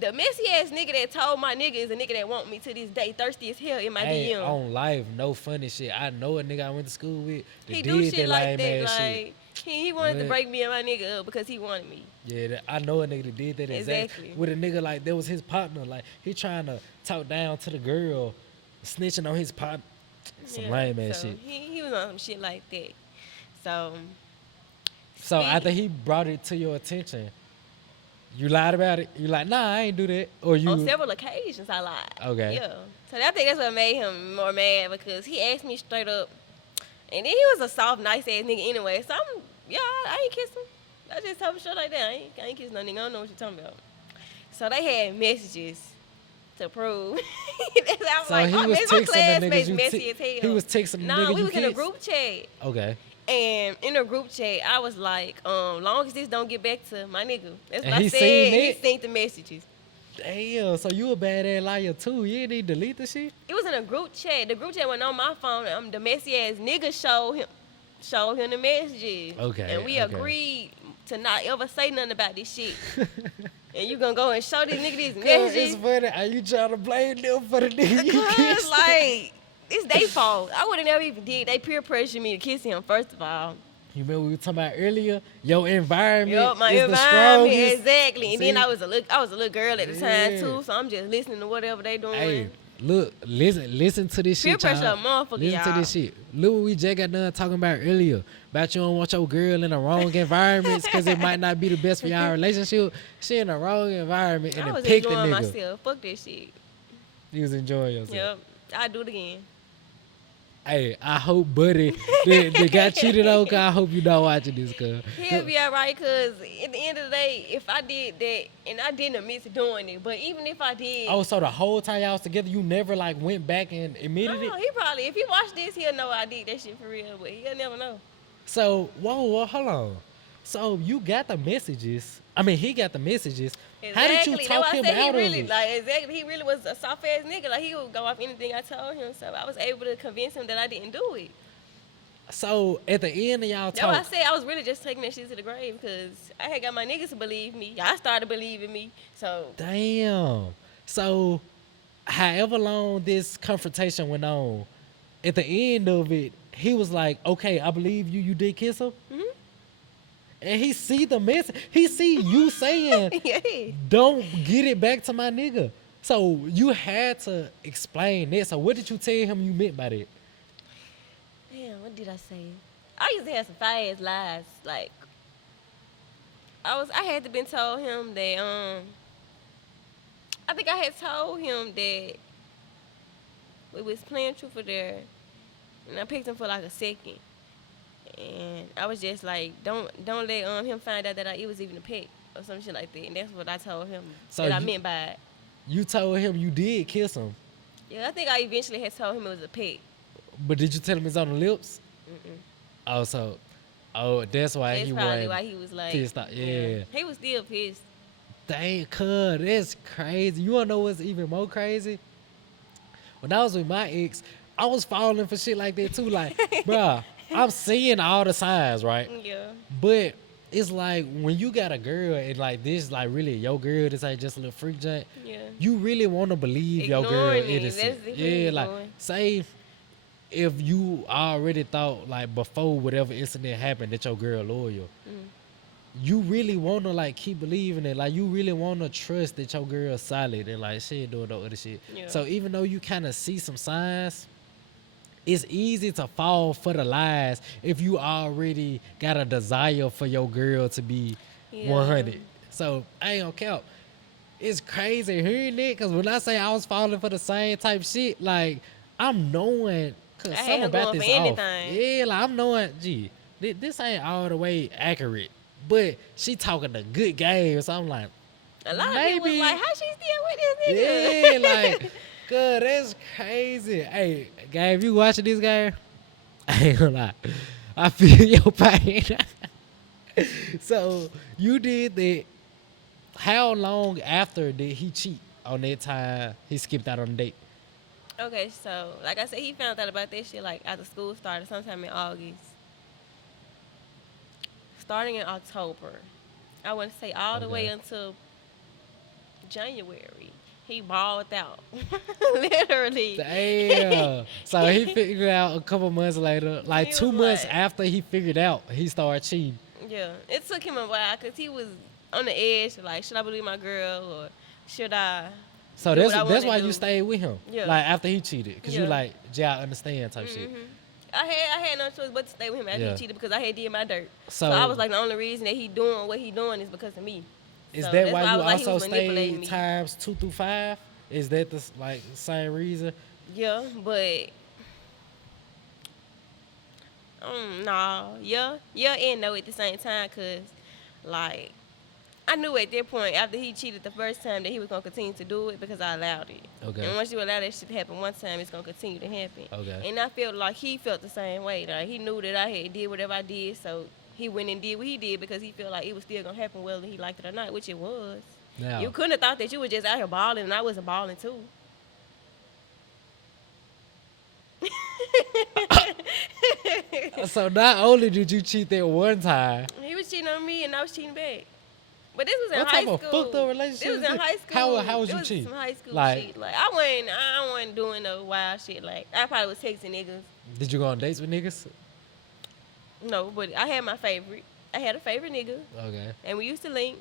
the messy ass nigga that told my nigga is a nigga that want me to this day, thirsty as hell in my Hey, DM. on live, no funny shit. I know a nigga I went to school with that He did do that shit like lame that. ass Like, shit. he wanted to What? break me and my nigga up because he wanted me. Yeah, I know a nigga that did that Exactly. with a nigga like that was his partner. Like he trying to talk down to the girl, snitching on his partner. Some Yeah, lame ass so shit. He was on some shit like that. So So speak- after he brought it to your attention, you lied about it. You like, nah, I ain't do that, or you? on several occasions, I lied. Okay. Yeah. So I think that's what made him more mad because he asked me straight up, and then he was a soft, nice ass nigga anyway. So I ain't kiss him. I just told him straight like that. I ain't kiss no nigga. I don't know what you're talking about. So they had messages to prove. I'm So like, he oh, was man, my texting the niggas classmates you messy as hell. he was texting the No, nigga we you was in a kissed? group chat. Okay. And in the group chat, I was like, long as this don't get back to my nigga. That's And what I he said. seen And it? he seen the messages. Damn. So you a bad ass liar too? You didn't need to delete the shit? It was in a group chat. The group chat went on my phone. The messy ass nigga showed him the messages. Okay, And we okay. agreed to not ever say nothing about this shit. And you gonna go and show this nigga these Cause messages? it's funny. Are you trying to blame them for the nigga you Because kissed? like it's their fault. I would have never even did. They peer pressured me to kiss him. First of all. You remember we were talking about earlier? Your environment Yup, my is the environment, strongest. exactly. And then See? I was a little girl at the time Yeah. too, so I'm just listening to whatever they doing. Hey, look, listen to this Peer shit, pressure y'all. a motherfucker, Listen to y'all. this shit. Look what we just got done talking about earlier. About you don't want your girl in the wrong environments because it might not be the best for y'all relationship. She in the wrong environment and I then was pick the enjoying nigga. myself. Fuck that shit. You was enjoying yourself. Yep, I do it again. Hey, I hope Buddy that got cheated on. 'Cause I hope you not watching this, cuz. He'll be all right, cause at the end of the day, if I did that and I didn't admit to doing it, but even if I did, Oh, so the whole time y'all was together, you never like went back and admitted no, it? he probably if he watched this, he'll know I did that shit for real, but he'll never know. So, whoa, hold on. So you got the messages. I mean, he got the messages. How did you Exactly. That's talk why I him said out he of really it? like exactly. He really was a soft ass nigga. Like he would go off anything I told him. So I was able to convince him that I didn't do it. So at the end of y'all That's why I talk, said I was really just taking that shit to the grave because I had got my niggas to believe me. Y'all started believing me. So damn. So, however long this confrontation went on, at the end of it, he was like, "Okay, I believe you. You did kiss him." Mhm. And he see the message. He see you saying, yeah. "Don't get it back to my nigga." So you had to explain that. So what did you tell him you meant by that? Damn, what did I say? I used to have some fire ass lies. Like I had to been told him that I think I had told him that we was playing truth or dare, and I picked him for like a second, and I was just like, don't let him find out that it was even a pick or some shit like that, and that's what I told him So that I you- meant by it. You told him you did kiss him, Yeah, I think I eventually had told him it was a pick. but did you tell him it's on the lips? Mm-mm. Oh, so, that's why That's he probably wasn't why he was like pissed off. Yeah. He was still pissed. Dang, cuz, that's crazy. You wanna know what's even more crazy? When I was with my ex, I was falling for shit like that too. Like, bruh, I'm seeing all the signs, right? Yeah. But it's like when you got a girl and like this, like really your girl, this ain't just a little freak joint. Yeah. You really want to believe your girl Ignoring it, innocent. that's the Yeah, thing, like boy. say if you already thought like before whatever incident happened that your girl loyal, you really want to like keep believing it. Like you really want to trust that your girl's solid and like she ain't doing no other shit. Yeah. So even though you kind of see some signs, it's easy to fall for the lies if you already got a desire for your girl to be Yeah. 100. So I ain't gonna count. It's crazy hearing that because when I say I was falling for the same type shit, like I'm knowing cause I something had him about going this for off. anything. Yeah, like I'm knowing, gee, this ain't all the way accurate, but she talking a good game. So I'm like, A lot of people was maybe- like, how she still with this nigga? yeah, like, good, that's crazy. Hey, Gabe, you watching this game? I ain't gonna lie. I feel your pain. So, you did that. How long after did he cheat on that time he skipped out on the date? Okay, so like I said, he found out about that shit like after school started sometime in August. Starting in October. I wouldn't say all the way Okay. until January. He balled out. Literally. Damn. So, he figured out a couple months later, like He 2 was months like- after he figured out, he started cheating. Yeah. It took him a while because he was on the edge, like, should I believe my girl or should I? So, Do what I that's wanna why do. you stayed with him. Yeah. Like, after he cheated. Because you Yeah. like, yeah, I understand type shit. Mhm. I had no choice but to stay with him after Yeah. he cheated because I had did my dirt. So- So I was like, the only reason that he doing what he doing is because of me. Is So that that's why I you was like, he also was manipulating stayed me. times 2 through 5? Is that the like same reason? Yeah, but nah, yeah and no at the same time, cause like I knew at that point after he cheated the first time that he was gonna continue to do it because I allowed it. Okay. And once you allow that shit to happen one time, it's gonna continue to happen. Okay. And I felt like he felt the same way. Like he knew that I had did whatever I did, so he went and did what he did because he felt like it was still gonna happen whether he liked it or not, which it was. Now, You couldn't have thought that you were just out here balling and I wasn't balling too. so not only did you cheat that one time, He was cheating on me and I was cheating back. But this was in what high type school. of fucked up relationship This was is in this? high school. How was It you cheating? Some high school Like- shit. Like I wasn't doing no wild shit. Like I probably was texting niggas. Did you go on dates with niggas? No, but I had my favorite. I had a favorite nigga, Okay. and we used to link.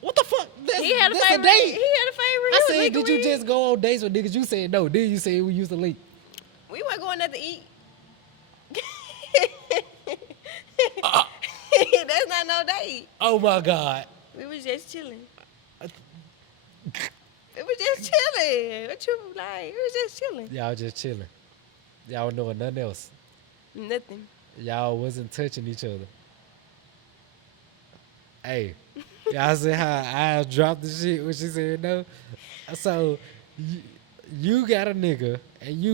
What the fuck? That's, He had a that's favorite. a date. He had a favorite. I He was said, linking did you with. just go on dates with niggas? You said no. Then you said we used to link. We weren't going out to eat. That's not no date. Oh my God. We was just chilling. It was just chilling. What you like? It was just chilling. Y'all just chilling. Y'all doing nothing else. Nothing. Y'all wasn't touching each other. Hey, y'all see how I dropped the shit when she said no? So, you, you got a nigga and He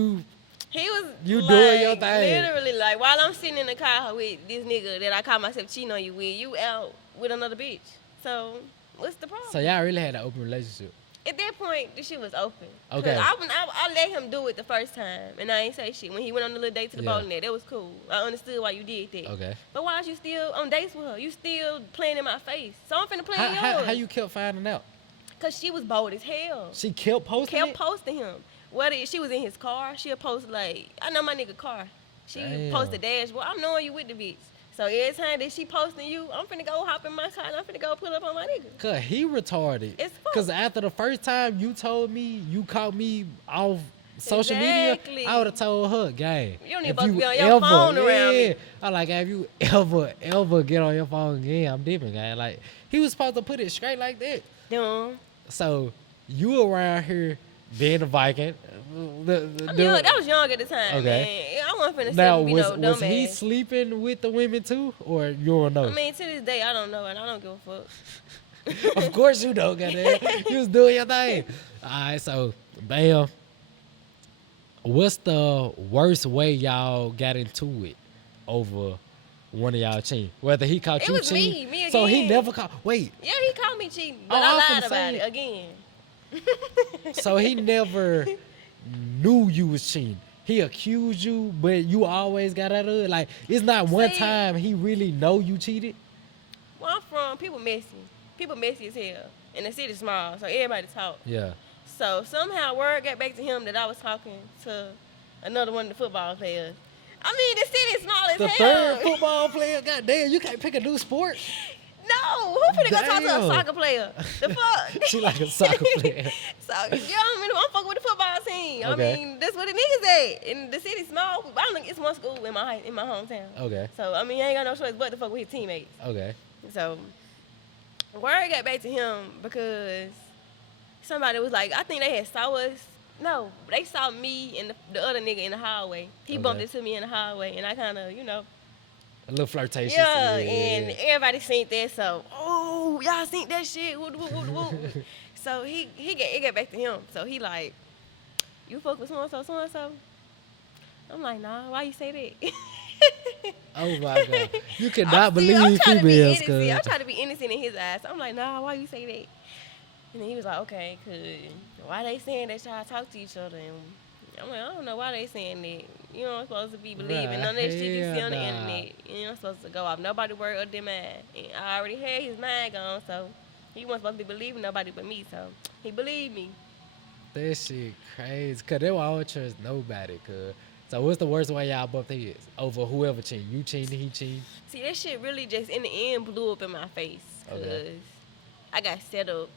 was You like, doing your thing. literally like while I'm sitting in the car with this nigga that I call myself cheating on you with, you out with another bitch. So what's the problem? so y'all really had an open relationship. At that point, the shit was open. 'Cause Okay. I let him do it the first time, and I ain't say shit. When he went on the little date to the Yeah. bowling there, that was cool. I understood why you did that. Okay. But why is you still on dates with her? You still playing in my face. So I'm finna play in How yours. you kept finding out? Cause she was bold as hell. She kept posting Kept it? posting him. Whether she was in his car, she'll post like, I know my nigga car. She Damn. post the dashboard. I'm knowing you with the bitch. So every time that she posting you, I'm finna go hop in my car and I'm finna go pull up on my nigga. Cause he retarded. It's fuck. Cause after the first time you told me you caught me off social media, Exactly. I would have told her, gang. You don't even if supposed to be on your phone around me. I'm like, have you ever get on your phone again? I'm dipping, gang. Like he was supposed to put it straight like that. Dumb. So you around here being a Viking. That was young at the time, Okay. man. I wasn't finna Now sit and be was no was he dumbass. sleeping with the women too, or you don't know? I mean, to this day, I don't know, and I don't give a fuck. Of course you don't, goddamn. You was doing your thing. All right, so bam. What's the worst way y'all got into it over one of y'all cheating? Whether he caught It you was cheating, me so he again. never caught. Wait, Yeah, he called me cheating, but Oh, I I'm lied finna about say- it again. so he never knew you was cheating. He accused you, but you always got out of it. Like it's not one See- time he really know you cheated. Where I'm from, people messy. People messy as hell. And the city's small, so everybody talk. Yeah. So somehow word got back to him that I was talking to another one of the football players. I mean, the city's small as The hell. third football player, goddamn, you can't pick a new sport. No, who finna go talk to a Damn. soccer player? The fuck? She like a soccer player. So, you know what I mean? I'm fucking with the football team. Okay. I mean, that's what the niggas at. And the city's small. I don't think it's one school in my hometown. Okay. So, I mean, I ain't got no choice but to fuck with his teammates. Okay. So, word got back to him because somebody was like, I think they had saw us. No, they saw me and the other nigga in the hallway. He bumped Okay. into me in the hallway, and I kind of, A little flirtatious. yeah, and everybody seen that. So, oh, y'all seen that shit? Whoop, whoop, whoop, whoop. So it got back to him. So he like, you fuck with so and so. I'm like, nah. Why you say that? Oh my god. You cannot I'm believe trying to be females, innocent. I'm cuz. trying to be innocent in his eyes. I'm like, nah, why you say that? And then he was like, okay, cause why they saying that y'all talk to each other? And I'm like, I don't know why they saying that. You know, I'm supposed to be believing none of that shit you see Hell on the nah. internet. You know, I'm supposed to go off nobody word or their mind. And I already had his mind gone, so he wasn't supposed to be believing nobody but me. So he believed me. That shit crazy. Cause they won't trust nobody, cuz. So what's the worst way y'all bumped heads? Over whoever cheating. You cheating, he cheating? See, that shit really just in the end blew up in my face. Cause Okay. I got set up.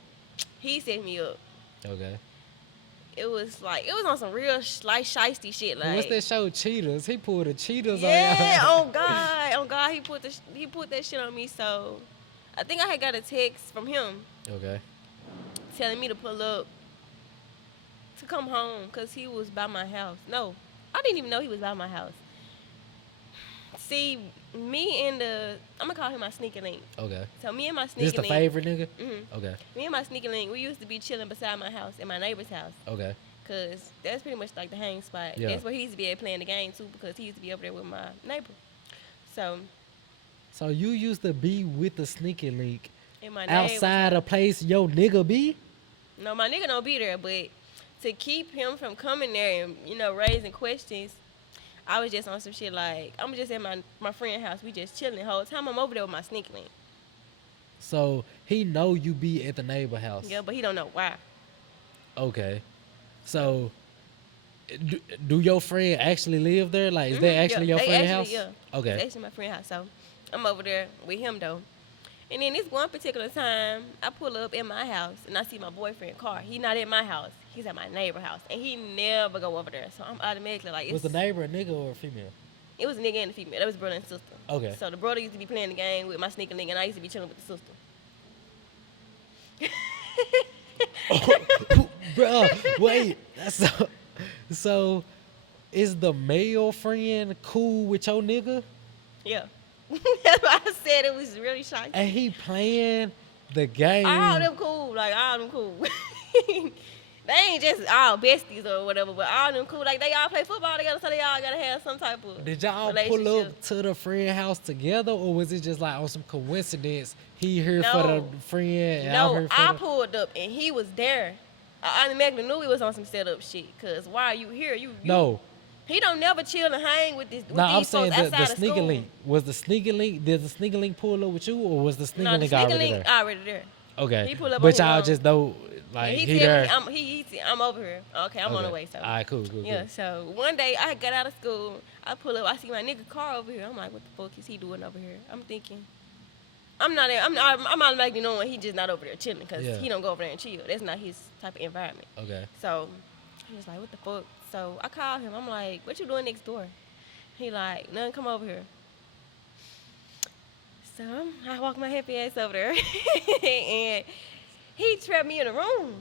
He set me up. Okay. It was on some real like shiesty shit. Like, What's that show? Cheaters. He pulled the cheaters yeah, on on God, he put that shit on me. So I think I had got a text from him y'all. Okay. telling me to pull up to come home because he was by my house. No, I didn't even know he was by my house. See, me and I'm gonna call him my sneaky link. Okay. So me and my This sneaky the link. favorite nigga? Mhm. Okay. Me and my sneaky link, we used to be chilling beside my house in my neighbor's house. Okay. Cause that's pretty much like the hang spot. Yeah. That's where he used to be at playing the game too, because he used to be over there with my neighbor. So So you used to be with the sneaky link in my neighbor's outside a place your nigga be? No, my nigga don't be there, but to keep him from coming there and, raising questions, I was just on some shit like, I'm just at my friend's house. We just chilling the whole time. I'm over there with my sneaky link. So he know you be at the neighbor house. Yeah, but he don't know why. Okay. So do your friend actually live there? Like, is that Mhm, actually yeah, your they friend's actually, house? Yeah. Okay. It's actually my friend's house. So I'm over there with him though. And then this one particular time, I pull up in my house and I see my boyfriend's car. He not at my house. He's at my neighbor's house. And he never go over there. So I'm automatically like, Was the neighbor a nigga or a female? It was a nigga and a female. That was brother and sister. Okay. So the brother used to be playing the game with my sneaker link, and I used to be chilling with the sister. Bruh, wait. So is the male friend cool with your nigga? Yeah. That's why I said it was really shy. And he playing the game. All them cool, like all them cool. They ain't just all besties or whatever, but all them cool. Like they all play football together, so they all gotta have some type of Did y'all pull relationship. up to the friend house together, or was it just like on some coincidence? He here for the No. friend, and I'm No, here for I the... pulled up and he was there. I automatically knew he was on some setup shit. Cause why are you here? You No, He don't never chill and hang with no, I'm these saying folks the outside of sneaker school. link. Was the sneaker link? Did the sneaker link pull up with you, or was the sneaker No, the link sneaker already link there? already there. Okay, he pull up on but his y'all own. just know, like And he he there. tell me I'm over here. Okay, I'm on the way. So All right, cool. yeah. So one day I got out of school. I pull up. I see my nigga car over here. I'm like, what the fuck is he doing over here? I'm thinking. I'm automatically knowing he just not over there chilling because Yeah. he don't go over there and chill. That's not his type of environment. Okay. So he was like, what the fuck? So I called him. I'm like, what you doing next door? He like, nothing, come over here. So I walk my happy ass over there. And he trapped me in a room.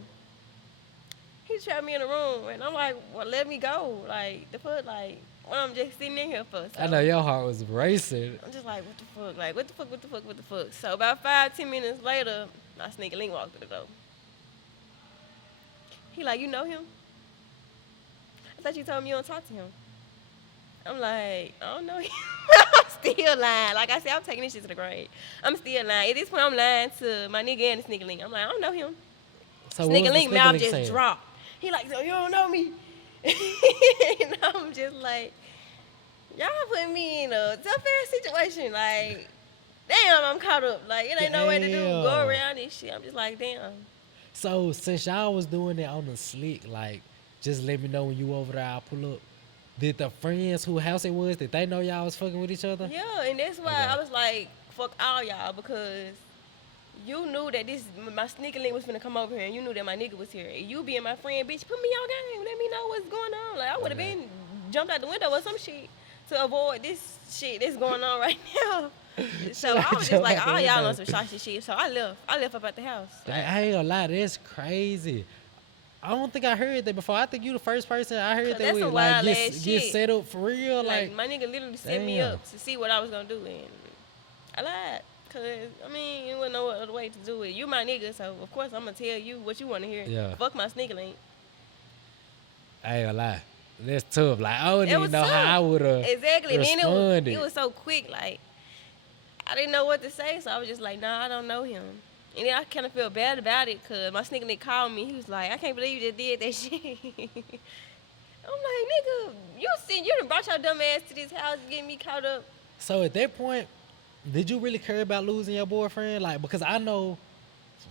And I'm like, well, let me go. Like, the fuck, like, what I'm just sitting in here for. So I know your heart was racing. I'm just like, what the fuck? Like, what the fuck? So about 5-10 minutes later, my sneaker link walked through the door. He like, you know him? I thought you told me you don't talk to him. I'm like, I don't know him. I'm still lying. Like I said, I'm taking this shit to the grave. I'm still lying. At this point, I'm lying to my nigga and the sneaker link. I'm like, I don't know him. So what was Sneaker the link mouth link just saying? dropped. He like, so you don't know me? And I'm just like, y'all put me in a tough ass situation. Like, damn, I'm caught up. Like, it ain't no way to do. Go Damn. around this shit. I'm just like, damn. So since y'all was doing it on the slick, like, just let me know when you over there, I'll pull up. Did the friends whose house it was, did they know y'all was fucking with each other? Yeah, and that's why Okay. I was like, fuck all y'all, because you knew that my sneaker link was finna come over here, and you knew that my nigga was here. And you being my friend, bitch, put me on game. Let me know what's going on. Like, I would have Okay. been jumped out the window or some shit to avoid this shit that's going on right now. So I was just like, all y'all on some shotty shit. So I left up at the house. Like, I ain't gonna lie, that's crazy. I don't think I heard that before. I think you the first person I heard that That's with. some Like, wild get ass get shit. set up for real. Like, Like, my nigga literally set me damn. up to see what I was gonna do, and I lied. Cause I mean, it wasn't no other way to do it. You my nigga, so of course I'm gonna tell you what you wanna hear. Yeah. Fuck my sneaker link. I ain't gonna lie, that's tough. Like, I don't It even was know how I tough. would have Exactly. Then responded. it was so quick, like I didn't know what to say, so I was just like, nah, I don't know him. And then I kind of feel bad about it, cause my sneaker nigga called me. He was like, I can't believe you just did that shit. I'm like, nigga, you done brought your dumb ass to this house, getting me caught up. So at that point, did you really care about losing your boyfriend? Like, because I know,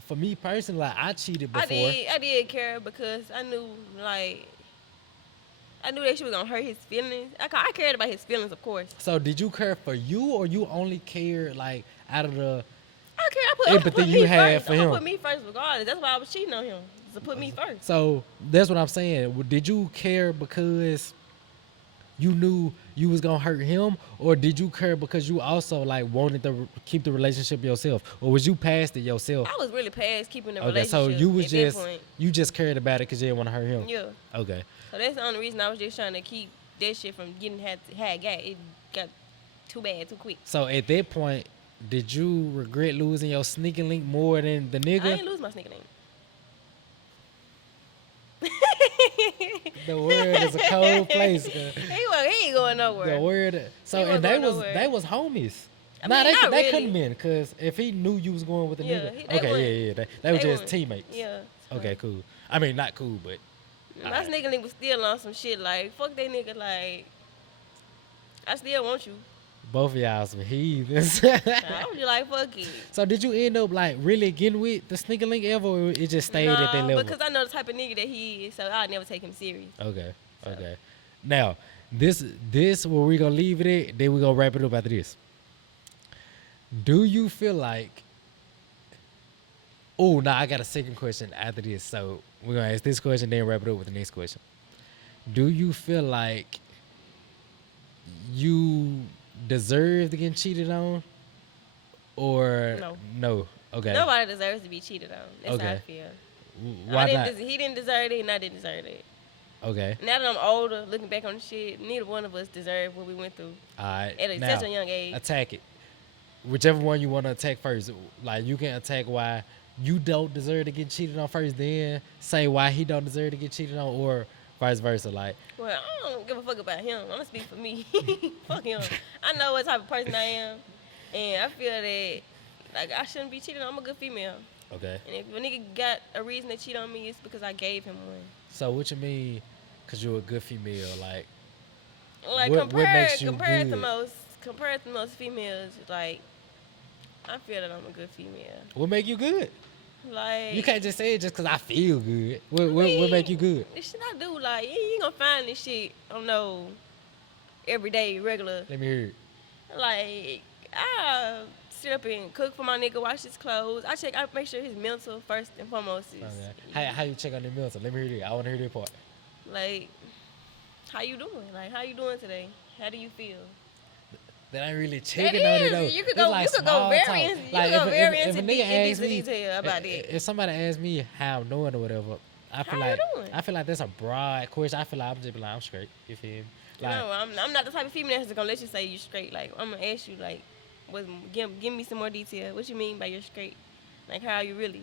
for me personally, like, I cheated before. I did care because I knew that shit was gonna hurt his feelings. I cared about his feelings, of course. So did you care for you, or you only cared like out of the? I care. I Empathy put you me had first. for I him. put me first regardless. That's why I was cheating on him. To put me first. So that's what I'm saying. Did you care because you knew you was gonna hurt him, or did you care because you also like wanted to keep the relationship yourself, or was you past it yourself? I was really past keeping the Okay, relationship. so you was at just that point. you just cared about it because you didn't want to hurt him. Yeah. Okay. So that's the only reason I was just trying to keep that shit from getting had got. It got too bad too quick. So at that point, did you regret losing your sneaking link more than the I nigga? ain't lose my sneaker link. The world is a cold place. Girl. He ain't going nowhere. The word. So He and wasn't they going was nowhere. they was homies. I Nah, mean, not they really. couldn't been because if he knew you was going with the Yeah, nigga. they Okay, weren't- yeah. They were they just weren't- teammates. Yeah. so- Okay, cool. I mean, not cool, but My alright. sneaker link was still on some shit like, fuck that nigga, like, I still want you. both of y'all some heathens. I was just like, fuck it. So did you end up like really getting with the sneaker link ever, or it just stayed at that Nah, level? because I know the type of nigga that he is, so I'll never take him serious. Okay. So- Okay. Now, this where we gonna leave it at, then we gonna wrap it up after this. Do you feel like oh nah, I got a second question after this. So we're gonna ask this question, then wrap it up with the next question. Do you feel like you deserve to get cheated on? Or No. no? Okay. Nobody deserves to be cheated on. That's how I Okay. feel. Why not? He didn't deserve it, and I didn't deserve it. Okay. Now that I'm older, looking back on the shit, neither one of us deserve what we went through All right. at Now, such a young age. attack it. Whichever one you want to attack first. Like, you can attack why you don't deserve to get cheated on first, then say why he don't deserve to get cheated on, or vice versa. Like, Well, I don't give a fuck about him. I'm gonna speak for me. Fuck him. I know what type of person I am, and I feel that like I shouldn't be cheated on. I'm a good female, okay. and if a nigga got a reason to cheat on me, it's because I gave him one. So what you mean? Cause you're a good female. Like, Like what makes you compared good? to most females, like I feel that I'm a good female. What make you good? Like You can't just say it just cause I feel good. What mean, make you good? The shit I do, like you ain't gonna find this shit on no everyday regular. Let me hear it. Like I sit up and cook for my nigga, wash his clothes. I make sure his mental first and foremost is Okay. How you check on the mental? Let me hear it. I want to hear that part. like how you doing? Like how you doing today? How do you feel? That ain't really That checking on it though. is. You could It's go. like You could go small very. talk. You Like, could go very if a into nigga asks into me, detail about it. if somebody asks me how I'm doing or whatever, I feel How you like doing? I feel like that's a broad question. I feel like I'm just be like I'm straight. You feel me? Like, No, I'm not the type of female that's gonna let you say you straight. Like I'm gonna ask you like, give me some more detail. What you mean by you're straight? Like how are you really?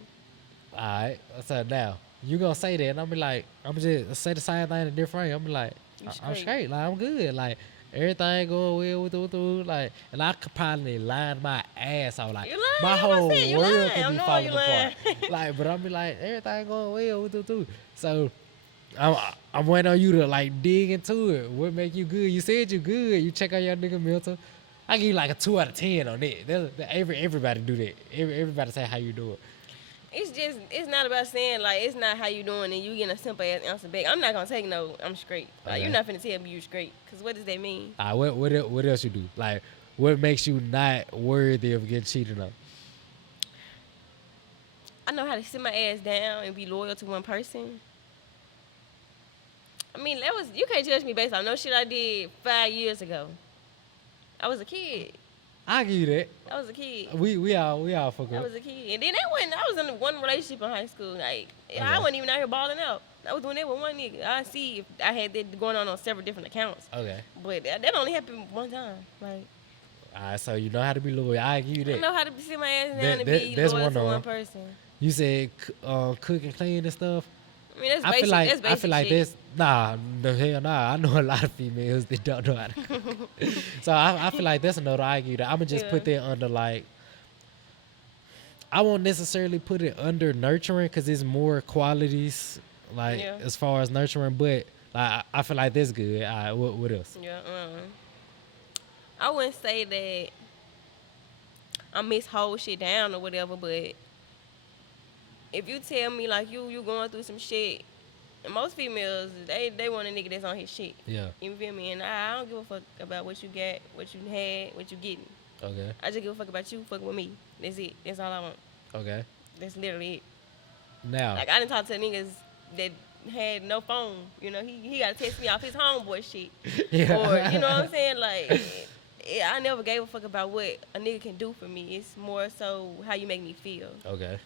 all right. So now you gonna say that, and I'm be like, I'm just say the same thing in a different way. I'm be like, You I'm straight. straight. Like I'm good. Like everything going well with like, and I could probably line my ass out. Like You lying? my I'm about whole to say, you world lying. could I be know falling you apart. lying. Like, but I'm be like, everything going well with. So I'm waiting on you to like dig into it. What make you good? You said you good. You check out your nigga mental. I give you like a 2 out of 10 on that. Everybody do that. Everybody say how you do it. It's not about saying like it's not how you doing and you getting a simple ass answer back. I'm not gonna take no. I'm straight. Like Okay. you're not finna tell me you straight. Cause what does that mean? All right, what else you do? Like, what makes you not worthy of getting cheated on? I know how to sit my ass down and be loyal to one person. I mean, you can't judge me based on no shit I did 5 years ago. I was a kid. I give you that. I was a kid. We all fuck I up. was a kid. And then I was in one relationship in high school. Like, I Okay. wasn't even out here balling out. I was doing that with one nigga. I see if I had that going on several different accounts. Okay. But that only happened one time. Like, All right, so you know how to be loyal. I give you I that. know how to sit my ass down That- and that- be that's loyal one to of one them. person. You said cook and clean and stuff. I mean, that's I basic. feel like That's basic I feel like shit. this. Nah, the hell nah. I know a lot of females that don't know how to cook. So I feel like that's another argument. I'm gonna just put Yeah. that under like. I won't necessarily put it under nurturing because it's more qualities like Yeah. as far as nurturing, but like I feel like that's good. All right, what else? Yeah, I wouldn't say that I miss whole shit down or whatever, but if you tell me like you going through some shit, and most females they want a nigga that's on his shit. Yeah. You feel me? And I don't give a fuck about what you got, what you had, what you getting. Okay. I just give a fuck about you fucking with me. That's it. That's all I want. Okay. That's literally it. Now. Like I didn't talk to niggas that had no phone. You know, he got to text me off his homeboy shit. Yeah. Or you know what I'm saying? Like I never gave a fuck about what a nigga can do for me. It's more so how you make me feel. Okay.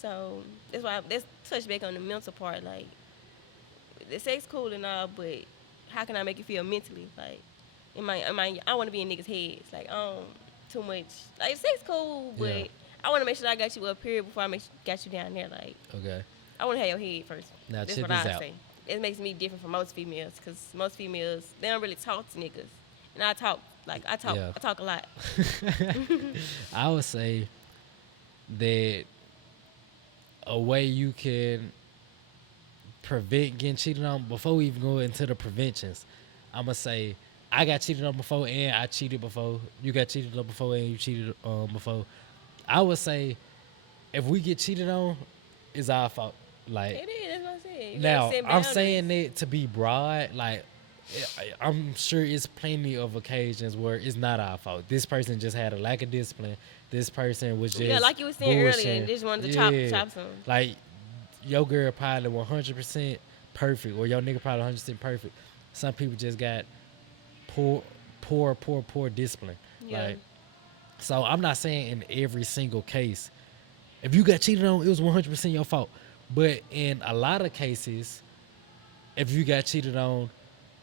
So that's why let's touch back on the mental part. Like the sex cool and all, but how can I make you feel mentally? Like I want to be in niggas' heads. Like too much. Like sex cool, but Yeah. I want to make sure I got you up here before got you down there. Like Okay. I want to have your head first. Now That's check what this I out. say. It makes me different from most females because most females they don't really talk to niggas, and I talk. Like I talk. Yeah. I talk a lot. I would say that a way you can prevent getting cheated on before we even go into the preventions, I'm gonna say I got cheated on before and I cheated before. You got cheated on before and you cheated before. I would say if we get cheated on, it's our fault. Like It is. That's what I said. You now, gotta set I'm boundaries. saying it to be broad. Like, I'm sure it's plenty of occasions where it's not our fault. This person just had a lack of discipline. This person was just Yeah, like you were saying earlier, bullshitting. just wanted to Yeah. chop some. Like, your girl probably 100% perfect, or your nigga probably 100% perfect. Some people just got poor discipline. Yeah. Like, so I'm not saying in every single case, if you got cheated on, it was 100% your fault. But in a lot of cases, if you got cheated on,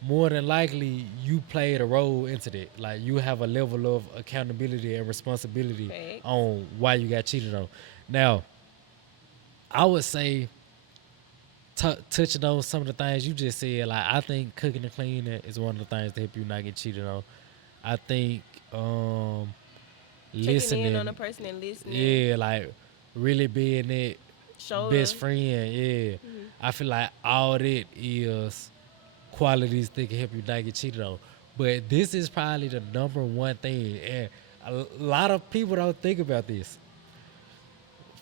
more than likely you played a role into that. Like you have a level of accountability and responsibility Facts. on why you got cheated on. Now, I would say touching on some of the things you just said, like I think cooking and cleaning is one of the things that help you not get cheated on. I think Checking listening, in on a person and listening. yeah, like really being that Shoulder. best friend, yeah. I feel like all that is qualities that can help you not get cheated on. But this is probably the number one thing, and a lot of people don't think about this.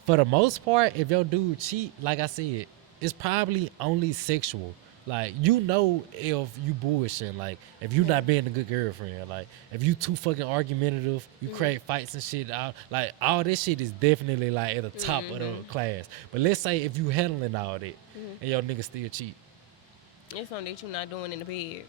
For the most part, if your dude cheat, like I said, it's probably only sexual. Like you know if you bullshitting, like if you not being a good girlfriend, like if you too fucking argumentative, you create fights and shit out, like all this shit is definitely like at the top of the class. But let's say if you handling all that and your nigga still cheat, It's something that you're not doing in the bed.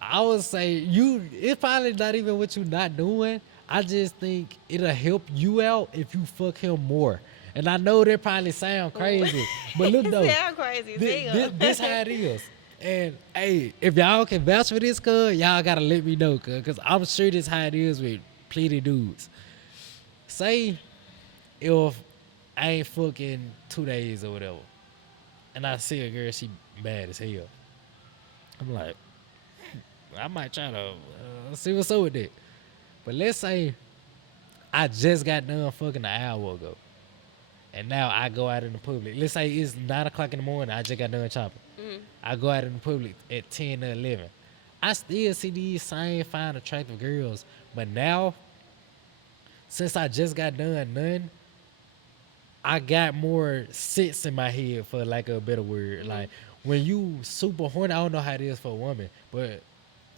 I would say it's probably not even what you not doing. I just think it'll help you out if you fuck him more. And I know that probably sound crazy, but look though, Sound crazy as hell. this how it is. And hey, if y'all can vouch for this, cuz y'all gotta let me know, cuz I'm sure this how it is with plenty dudes. Say if I ain't fucking 2 days or whatever, and I see a girl, she mad as hell. I'm like, I might try to see what's up with that. But let's say I just got done fucking an hour ago, and now I go out in the public. Let's say it's 9 o'clock in the morning. I just got done chopping. I go out in the public at 10 or 11. I still see these same fine, attractive girls, but now, since I just got done none, I got more sense in my head, for lack of a better word. Like when you super horny, I don't know how it is for a woman, but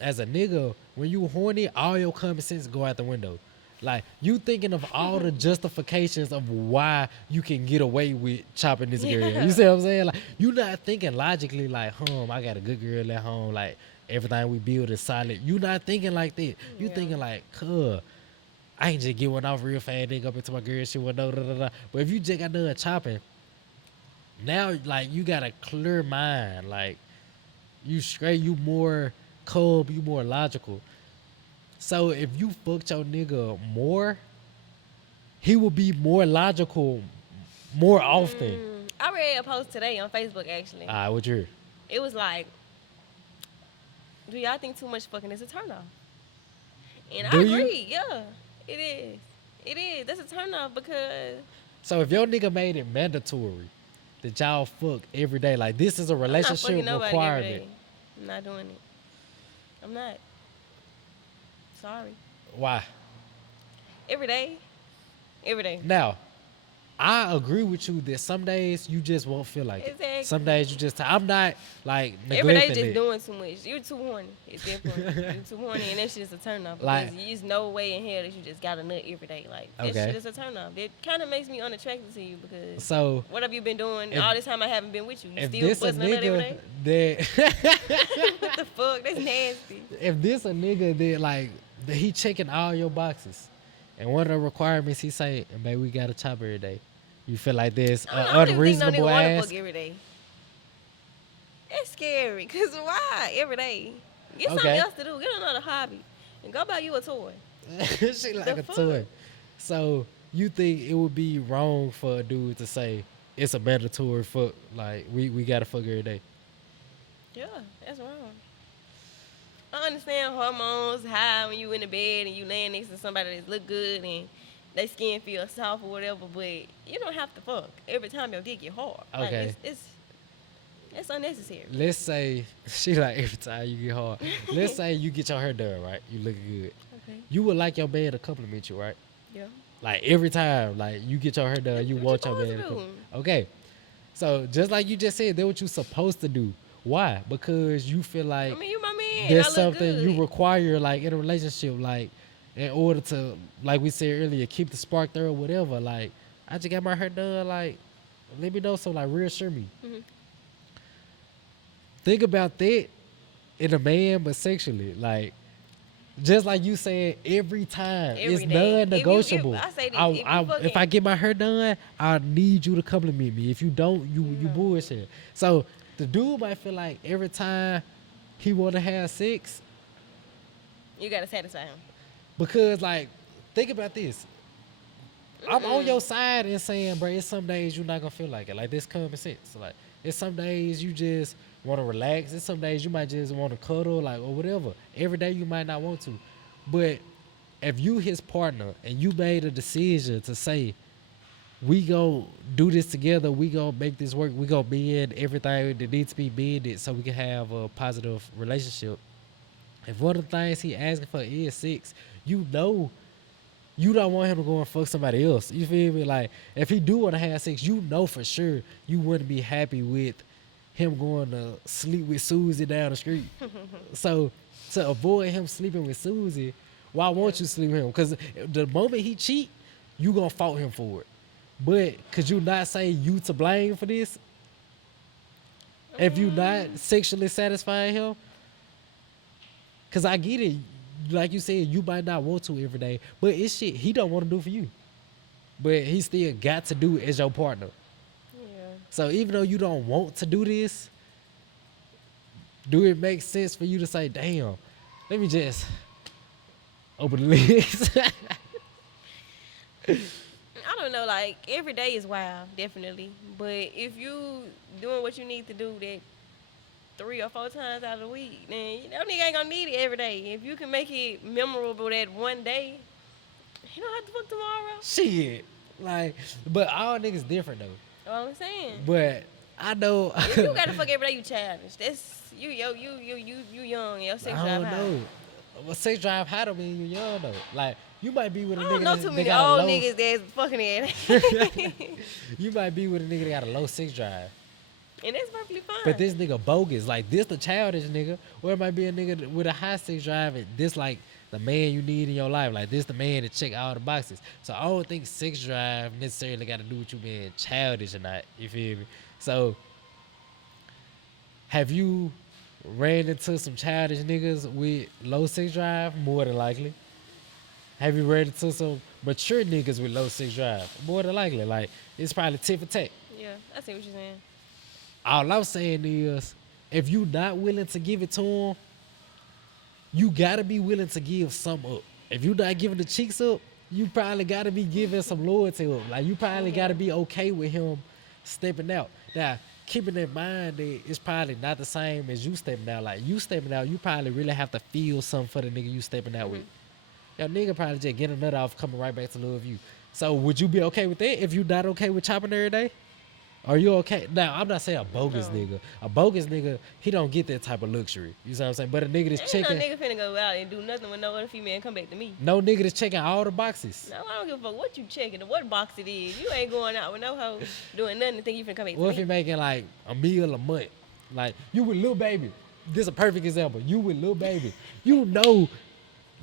as a nigga, when you horny, all your common sense go out the window. Like you thinking of all the justifications of why you can get away with chopping this girl. Yeah. You see what I'm saying? Like you not thinking logically like, I got a good girl at home. Like everything we build is solid. You not thinking like that. You Yeah. thinking like, I ain't just get one off real fast, then go up into my girl, shit, da, da, da, da. But if you just got done chopping, now like you got a clear mind. Like you straight, you more cold, you more logical. So if you fucked your nigga more, he will be more logical more often. I read a post today on Facebook actually. What you hear? It was like, do y'all think too much fucking is a turnoff? And Do I you? agree. Yeah, it is. It is. That's a turnoff because So if your nigga made it mandatory that y'all fuck every day, like this is a I'm not relationship fucking nobody every requirement. day. I'm not doing it. I'm not. Sorry. Why? Every day. Every day. Now, I agree with you that some days you just won't feel like it. Exactly. Some days you just. I'm not like Every day neglecting just it. doing too much. You're too horny. It's different. You're too horny, and that's just a turn off. Like- Because there's no way in hell that you just got a nut every day. Like, that Okay. shit is a turn off. It kind of makes me unattracted to you because So what have you been doing If- all this time I haven't been with you? You if still this a busting a nut every nigga day? that What the fuck? That's nasty. if this a nigga that like that he checking all your boxes, and one of the requirements he say, and baby, we gotta chop every day. You feel like this I don't even think no nigga unreasonable wanna ass? fuck every day. It's scary. Cause why every day? Get something Okay. else to do. Get another hobby, and go buy you a toy. She like The a fuck? toy. So you think it would be wrong for a dude to say it's a mandatory fuck? Like we gotta fuck every day. Yeah, that's wrong. I understand hormones high when you in the bed and you laying next to somebody that look good and they skin feel soft or whatever, but you don't have to fuck every time your dick get hard. Like, Okay. it's unnecessary. Let's say she like every time you get hard. Let's say you get your hair done, right? You look good. Okay. You would like your man to compliment you, right? Yeah. Like every time, like you get your hair done, you What want you your man to supposed to compliment. Okay. So just like you just said, that's what you supposed to do. Why? Because you feel like I mean, you my man. there's I look something good. you require, like in a relationship, like in order to, like we said earlier, keep the spark there or whatever. Like I just got my hair done. Like let me know, so like reassure me. Mhm. Think about that in a man, but sexually, like. Just like you said, every time Every it's day. If you- non-negotiable. I say this, I- if you I- if fucking- I get my hair done, I need you to compliment me. If you don't, you bullshit. So the dude might feel like every time he want to have sex, You gotta satisfy him. because like, think about this. I'm on Mm-mm. your side and saying, bro, it's some days you're not gonna feel like it. Like this common sense. Like it's some days you just want to relax. It's some days you might just want to cuddle, like or whatever. Every day you might not want to, but if you his partner and you made a decision to say, we go do this together, we gonna make this work, we gonna be in everything that needs to be bended so we can have a positive relationship. If one of the things he asking for is sex, you know you don't want him to go and fuck somebody else. You feel me? Like if he do want to have sex, you know for sure you wouldn't be happy with him going to sleep with Susie down the street. So to avoid him sleeping with Susie, why won't you sleep with him? Because the moment he cheat, you gonna fault him for it. But could you not say you to blame for this? If you not sexually satisfying him? Cause I get it. Like you said, you might not want to every day, but it's shit he don't want to do for you. But he still got to do it as your partner. Yeah. So even though you don't want to do this, do it make sense for you to say, damn, let me just open the legs? I don't know, like every day is wild, definitely. But if you doing what you need to do that 3 or 4 times out of the week, then that nigga ain't gonna need it every day. If you can make it memorable that one day, you don't have to fuck tomorrow. Shit. Like, but all niggas different though. All I'm saying. But I know. If you gotta fuck every day, you childish. That's you young. Your sex I drive don't high. know. Well, sex drive high don't mean you young though. Like, you might be with a I nigga don't know that too that many got a old low. niggas that's fucking it. You might be with a nigga that got a low sex drive. And that's perfectly fine. But this nigga bogus. Like this the childish nigga. Or it might be a nigga with a high sex drive and this like the man you need in your life. Like this the man to check all the boxes. So I don't think sex drive necessarily got to do with you being childish or not. You feel me? So have you ran into some childish niggas with low sex drive? More than likely. Have you ran into some mature niggas with low sex drive? More than likely. Like it's probably tit for tat. Yeah, I see what you're saying. All I'm saying is, if you not willing to give it to him, you gotta be willing to give some up. If you not giving the cheeks up, you probably gotta be giving some loyalty up. Like you probably gotta be okay with him stepping out. Now, keeping in mind that it's probably not the same as you stepping out. Like you stepping out, you probably really have to feel something for the nigga you stepping out with. Your nigga probably just get a nut off, coming right back to love you. So would you be okay with that if you not okay with chopping every day? Are you okay? Now, I'm not saying a bogus No. nigga. A bogus nigga, he don't get that type of luxury. You know what I'm saying? But a nigga that's Ain't no checking, nigga finna go out and do nothing with no other female and come back to me. no nigga that's checking all the boxes. No, I don't give a fuck what you checking or what box it is. You ain't going out with no hoe doing nothing and think you finna come back What to if he me. making like a meal a month? Like, you with Lil Baby. This is a perfect example. You with Lil Baby. You know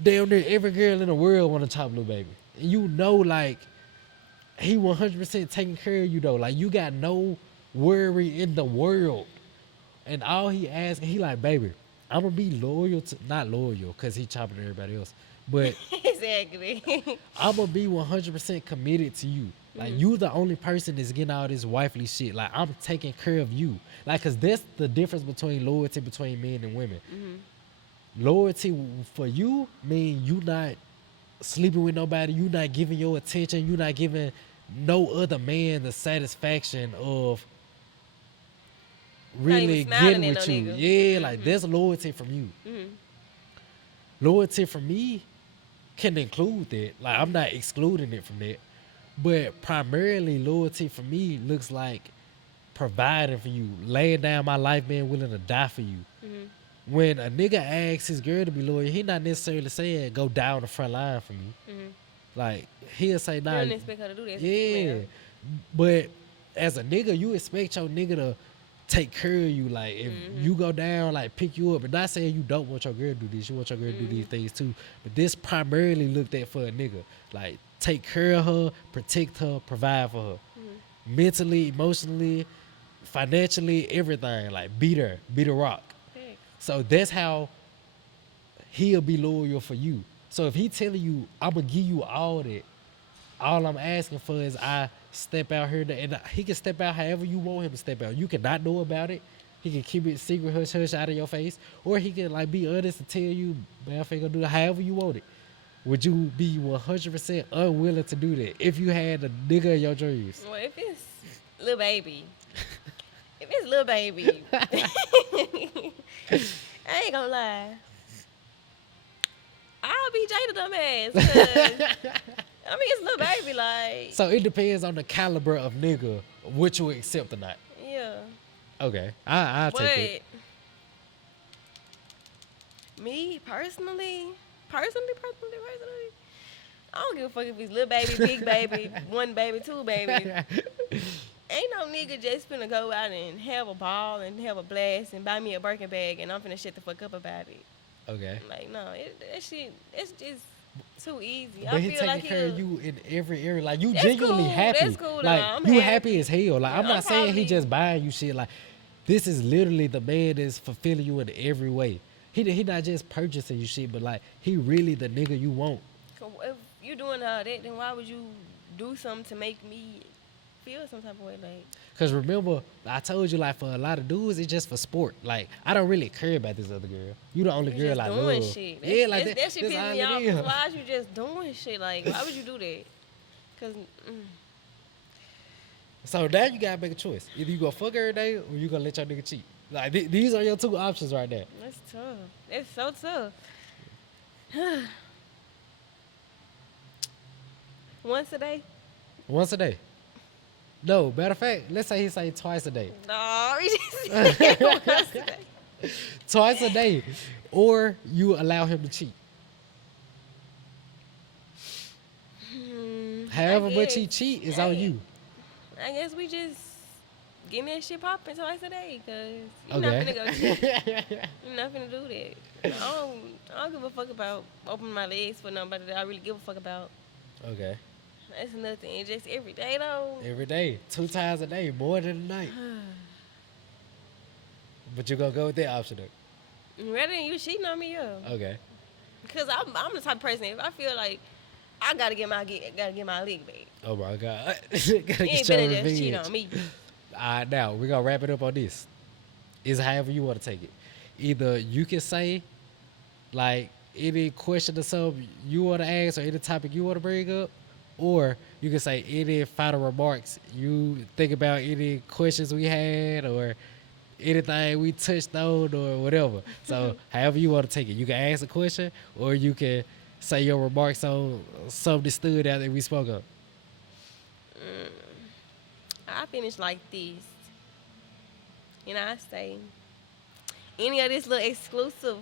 damn near every girl in the world want to chop Lil Baby. And you know, like, he 100% taking care of you, though. Like, you got no worry in the world. And all he asking, he like, baby, I'm going to be loyal to, not loyal, because he chopping everybody else. But Exactly. I'm gonna be 100% committed to you. Like you the only person that's getting all this wifely shit. Like I'm taking care of you. Like cause that's the difference between loyalty between men and women. Loyalty for you mean you not sleeping with nobody. You not giving your attention. You not giving no other man the satisfaction of really even smiling getting at with no you. nigga. Yeah, like that's loyalty from you. Mhm. Loyalty from me can include that. Like I'm not excluding it from that. But primarily loyalty for me looks like providing for you, laying down my life, being willing to die for you. Mhm. When a nigga asks his girl to be loyal, he not necessarily saying go down the front line for me. Mhm. Like he'll say You nah. don't expect her to do that. Yeah. But as a nigga, you expect your nigga to take care of you. Like if you go down, like pick you up. But not saying you don't want your girl to do this. You want your girl to do these things too. But this primarily looked at for a nigga. Like take care of her, protect her, provide for her. Mentally, emotionally, financially, everything. Like beat her, beat a rock. Facts. So that's how he'll be loyal for you. So if he telling you, I'm gonna give you all that, all I'm asking for is I step out here and he can step out however you want him to step out. You cannot know about it. He can keep it secret, hush hush, out of your face, or he can like be honest and tell you, man, I'm gonna do it however you want it. Would you be 100% unwilling to do that if you had a nigga in your dreams? Well, if it's little baby, if it's little baby, I ain't gonna lie. I'll be Jada dumbass. 'Cause, I mean, it's little baby, like, So it depends on the caliber of nigga, which you accept or not. yeah. Okay, I'll But take it. me personally, I don't give a fuck if it's little baby, big baby, one baby, two babies. Ain't no nigga just finna go out and have a ball and have a blast and buy me a Birkin bag and I'm finna shut the fuck up about it. Okay. Like, no, that shit, it's just too easy. But I he feel taking like care of you in every area. Like you That's genuinely cool. happy. That's cool, though. Like I'm you happy. happy as hell. Like I'm Yeah, not I'm saying he probably- just buying you shit. Like this is literally the man that's fulfilling you in every way. He not just purchasing you shit, but like he really the nigga you want. So if you doing all that, then why would you do something to make me feel some type of way? Like, Cause remember, I told you like for a lot of dudes, it's just for sport. Like I don't really care about this other girl. You the only you girl just I doing love. shit. Yeah, like that shit that's piss all me it off. is. 'Cause why is you just doing shit? Like, why would you do that? Cause So now you gotta make a choice. Either you gonna fuck every day or you gonna let your nigga cheat. Like these are your two options right there. that's tough. That's so tough. Once a day? Once a day. No, matter of fact, let's say he say twice a day. No, he just said once a day. Twice a day. Or you allow him to cheat. However I much he guess. cheat is on Hey. you. I guess we just getting that shit popping twice a day, cause you're not finna go cheat. Okay. You're not finna do that. I don't give a fuck about opening my legs for nobody that I really give a fuck about. Okay. That's nothing. It's just every day though. Every day. 2 times a day. More than a night. But you're gonna go with that option though. Rather than you cheating on me, yeah. Okay. Cause I'm the type of person, if I feel like I gotta get my leg back. Oh my God. Gotta You get ain't your finna just cheat revenge. on me. Now we're gonna wrap it up on this. Is however you want to take it. Either you can say, like, any question or something you want to ask or any topic you want to bring up, or you can say any final remarks you think about any questions we had or anything we touched on or whatever. So however you want to take it. You can ask a question or you can say your remarks on something that stood out that we spoke of. I finish like this. And I say, any of this little exclusive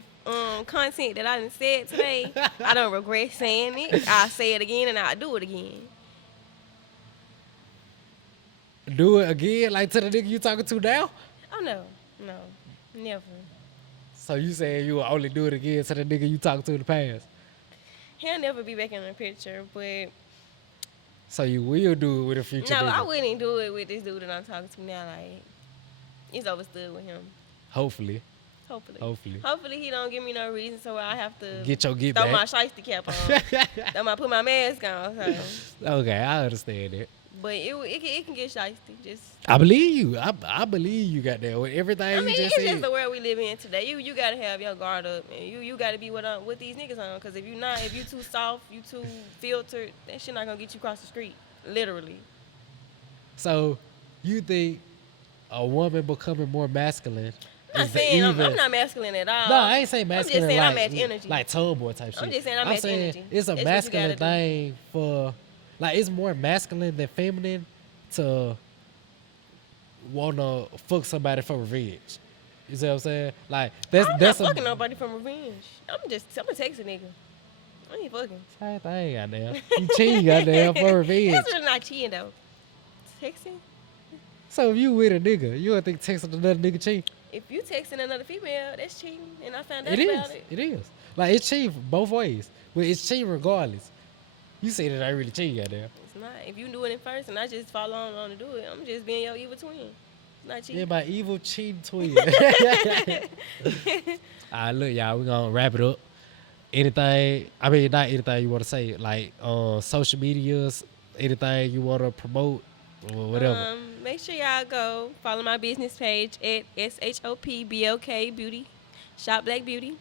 content that I done said today, I don't regret saying it. I'll say it again and I'll do it again. Do it again, like to the nigga you talking to now? Oh no, never. So you saying you will only do it again to the nigga you talked to in the past? He'll never be back in the picture, but So you will do it with a future no, nigga? I wouldn't do it with this dude that I'm talking to now. Like, it's overstood with him. Hopefully. Hopefully. Hopefully he don't give me no reason so I have to Get your get throw back. my shiesty cap on. Throw my put my mask on. So. Okay, I understand that. But it can get shiesty. Just I believe you. I believe you got that. With everything I mean, you just it's said. just the world we live in today. You gotta have your guard up, and you gotta be with these niggas on. Cause if you too soft, you too filtered, that shit not gonna get you across the street, literally. So you think a woman becoming more masculine I'm not is the saying I'm even- not masculine at all. No, I ain't saying I'm just masculine saying I like, match energy. like tomboy type shit. I'm just saying I match energy. It's a That's what you masculine gotta do. thing for, like, it's more masculine than feminine to wanna fuck somebody for revenge. You see what I'm saying? Like that's I'm that's not a fucking nobody from revenge. I'm a text a nigga. I ain't fucking. same thing, goddamn. You cheating, goddamn, for revenge. That's really not cheating though. Texting. So if you with a nigga, you don't think texting another nigga cheat? If you texting another female, that's cheating, and I found out It about is. it. It is. Like it's cheating both ways, but it's cheating regardless. You say that I really cheat, goddamn. It's not. If you do it in first and I just follow on to do it, I'm just being your evil twin. It's not cheating. Yeah, my evil cheating twin. Alright, look, y'all, we gonna wrap it up. Anything, I mean, not anything you want to say, like social medias, anything you want to promote, Or whatever. Make sure y'all go follow my business page at SHOPBLK Beauty, Shop Black Beauty.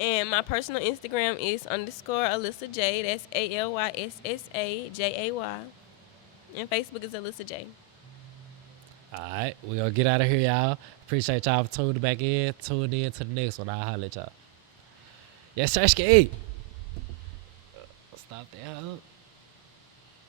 And my personal Instagram is underscore Alyssa J. That's ALYSSAJAY. And Facebook is Alyssa J. All right, we gonna get out of here, y'all. Appreciate y'all for tuning back in. Tune in to the next one. I'll holler at y'all. Yes, sir. Stop that.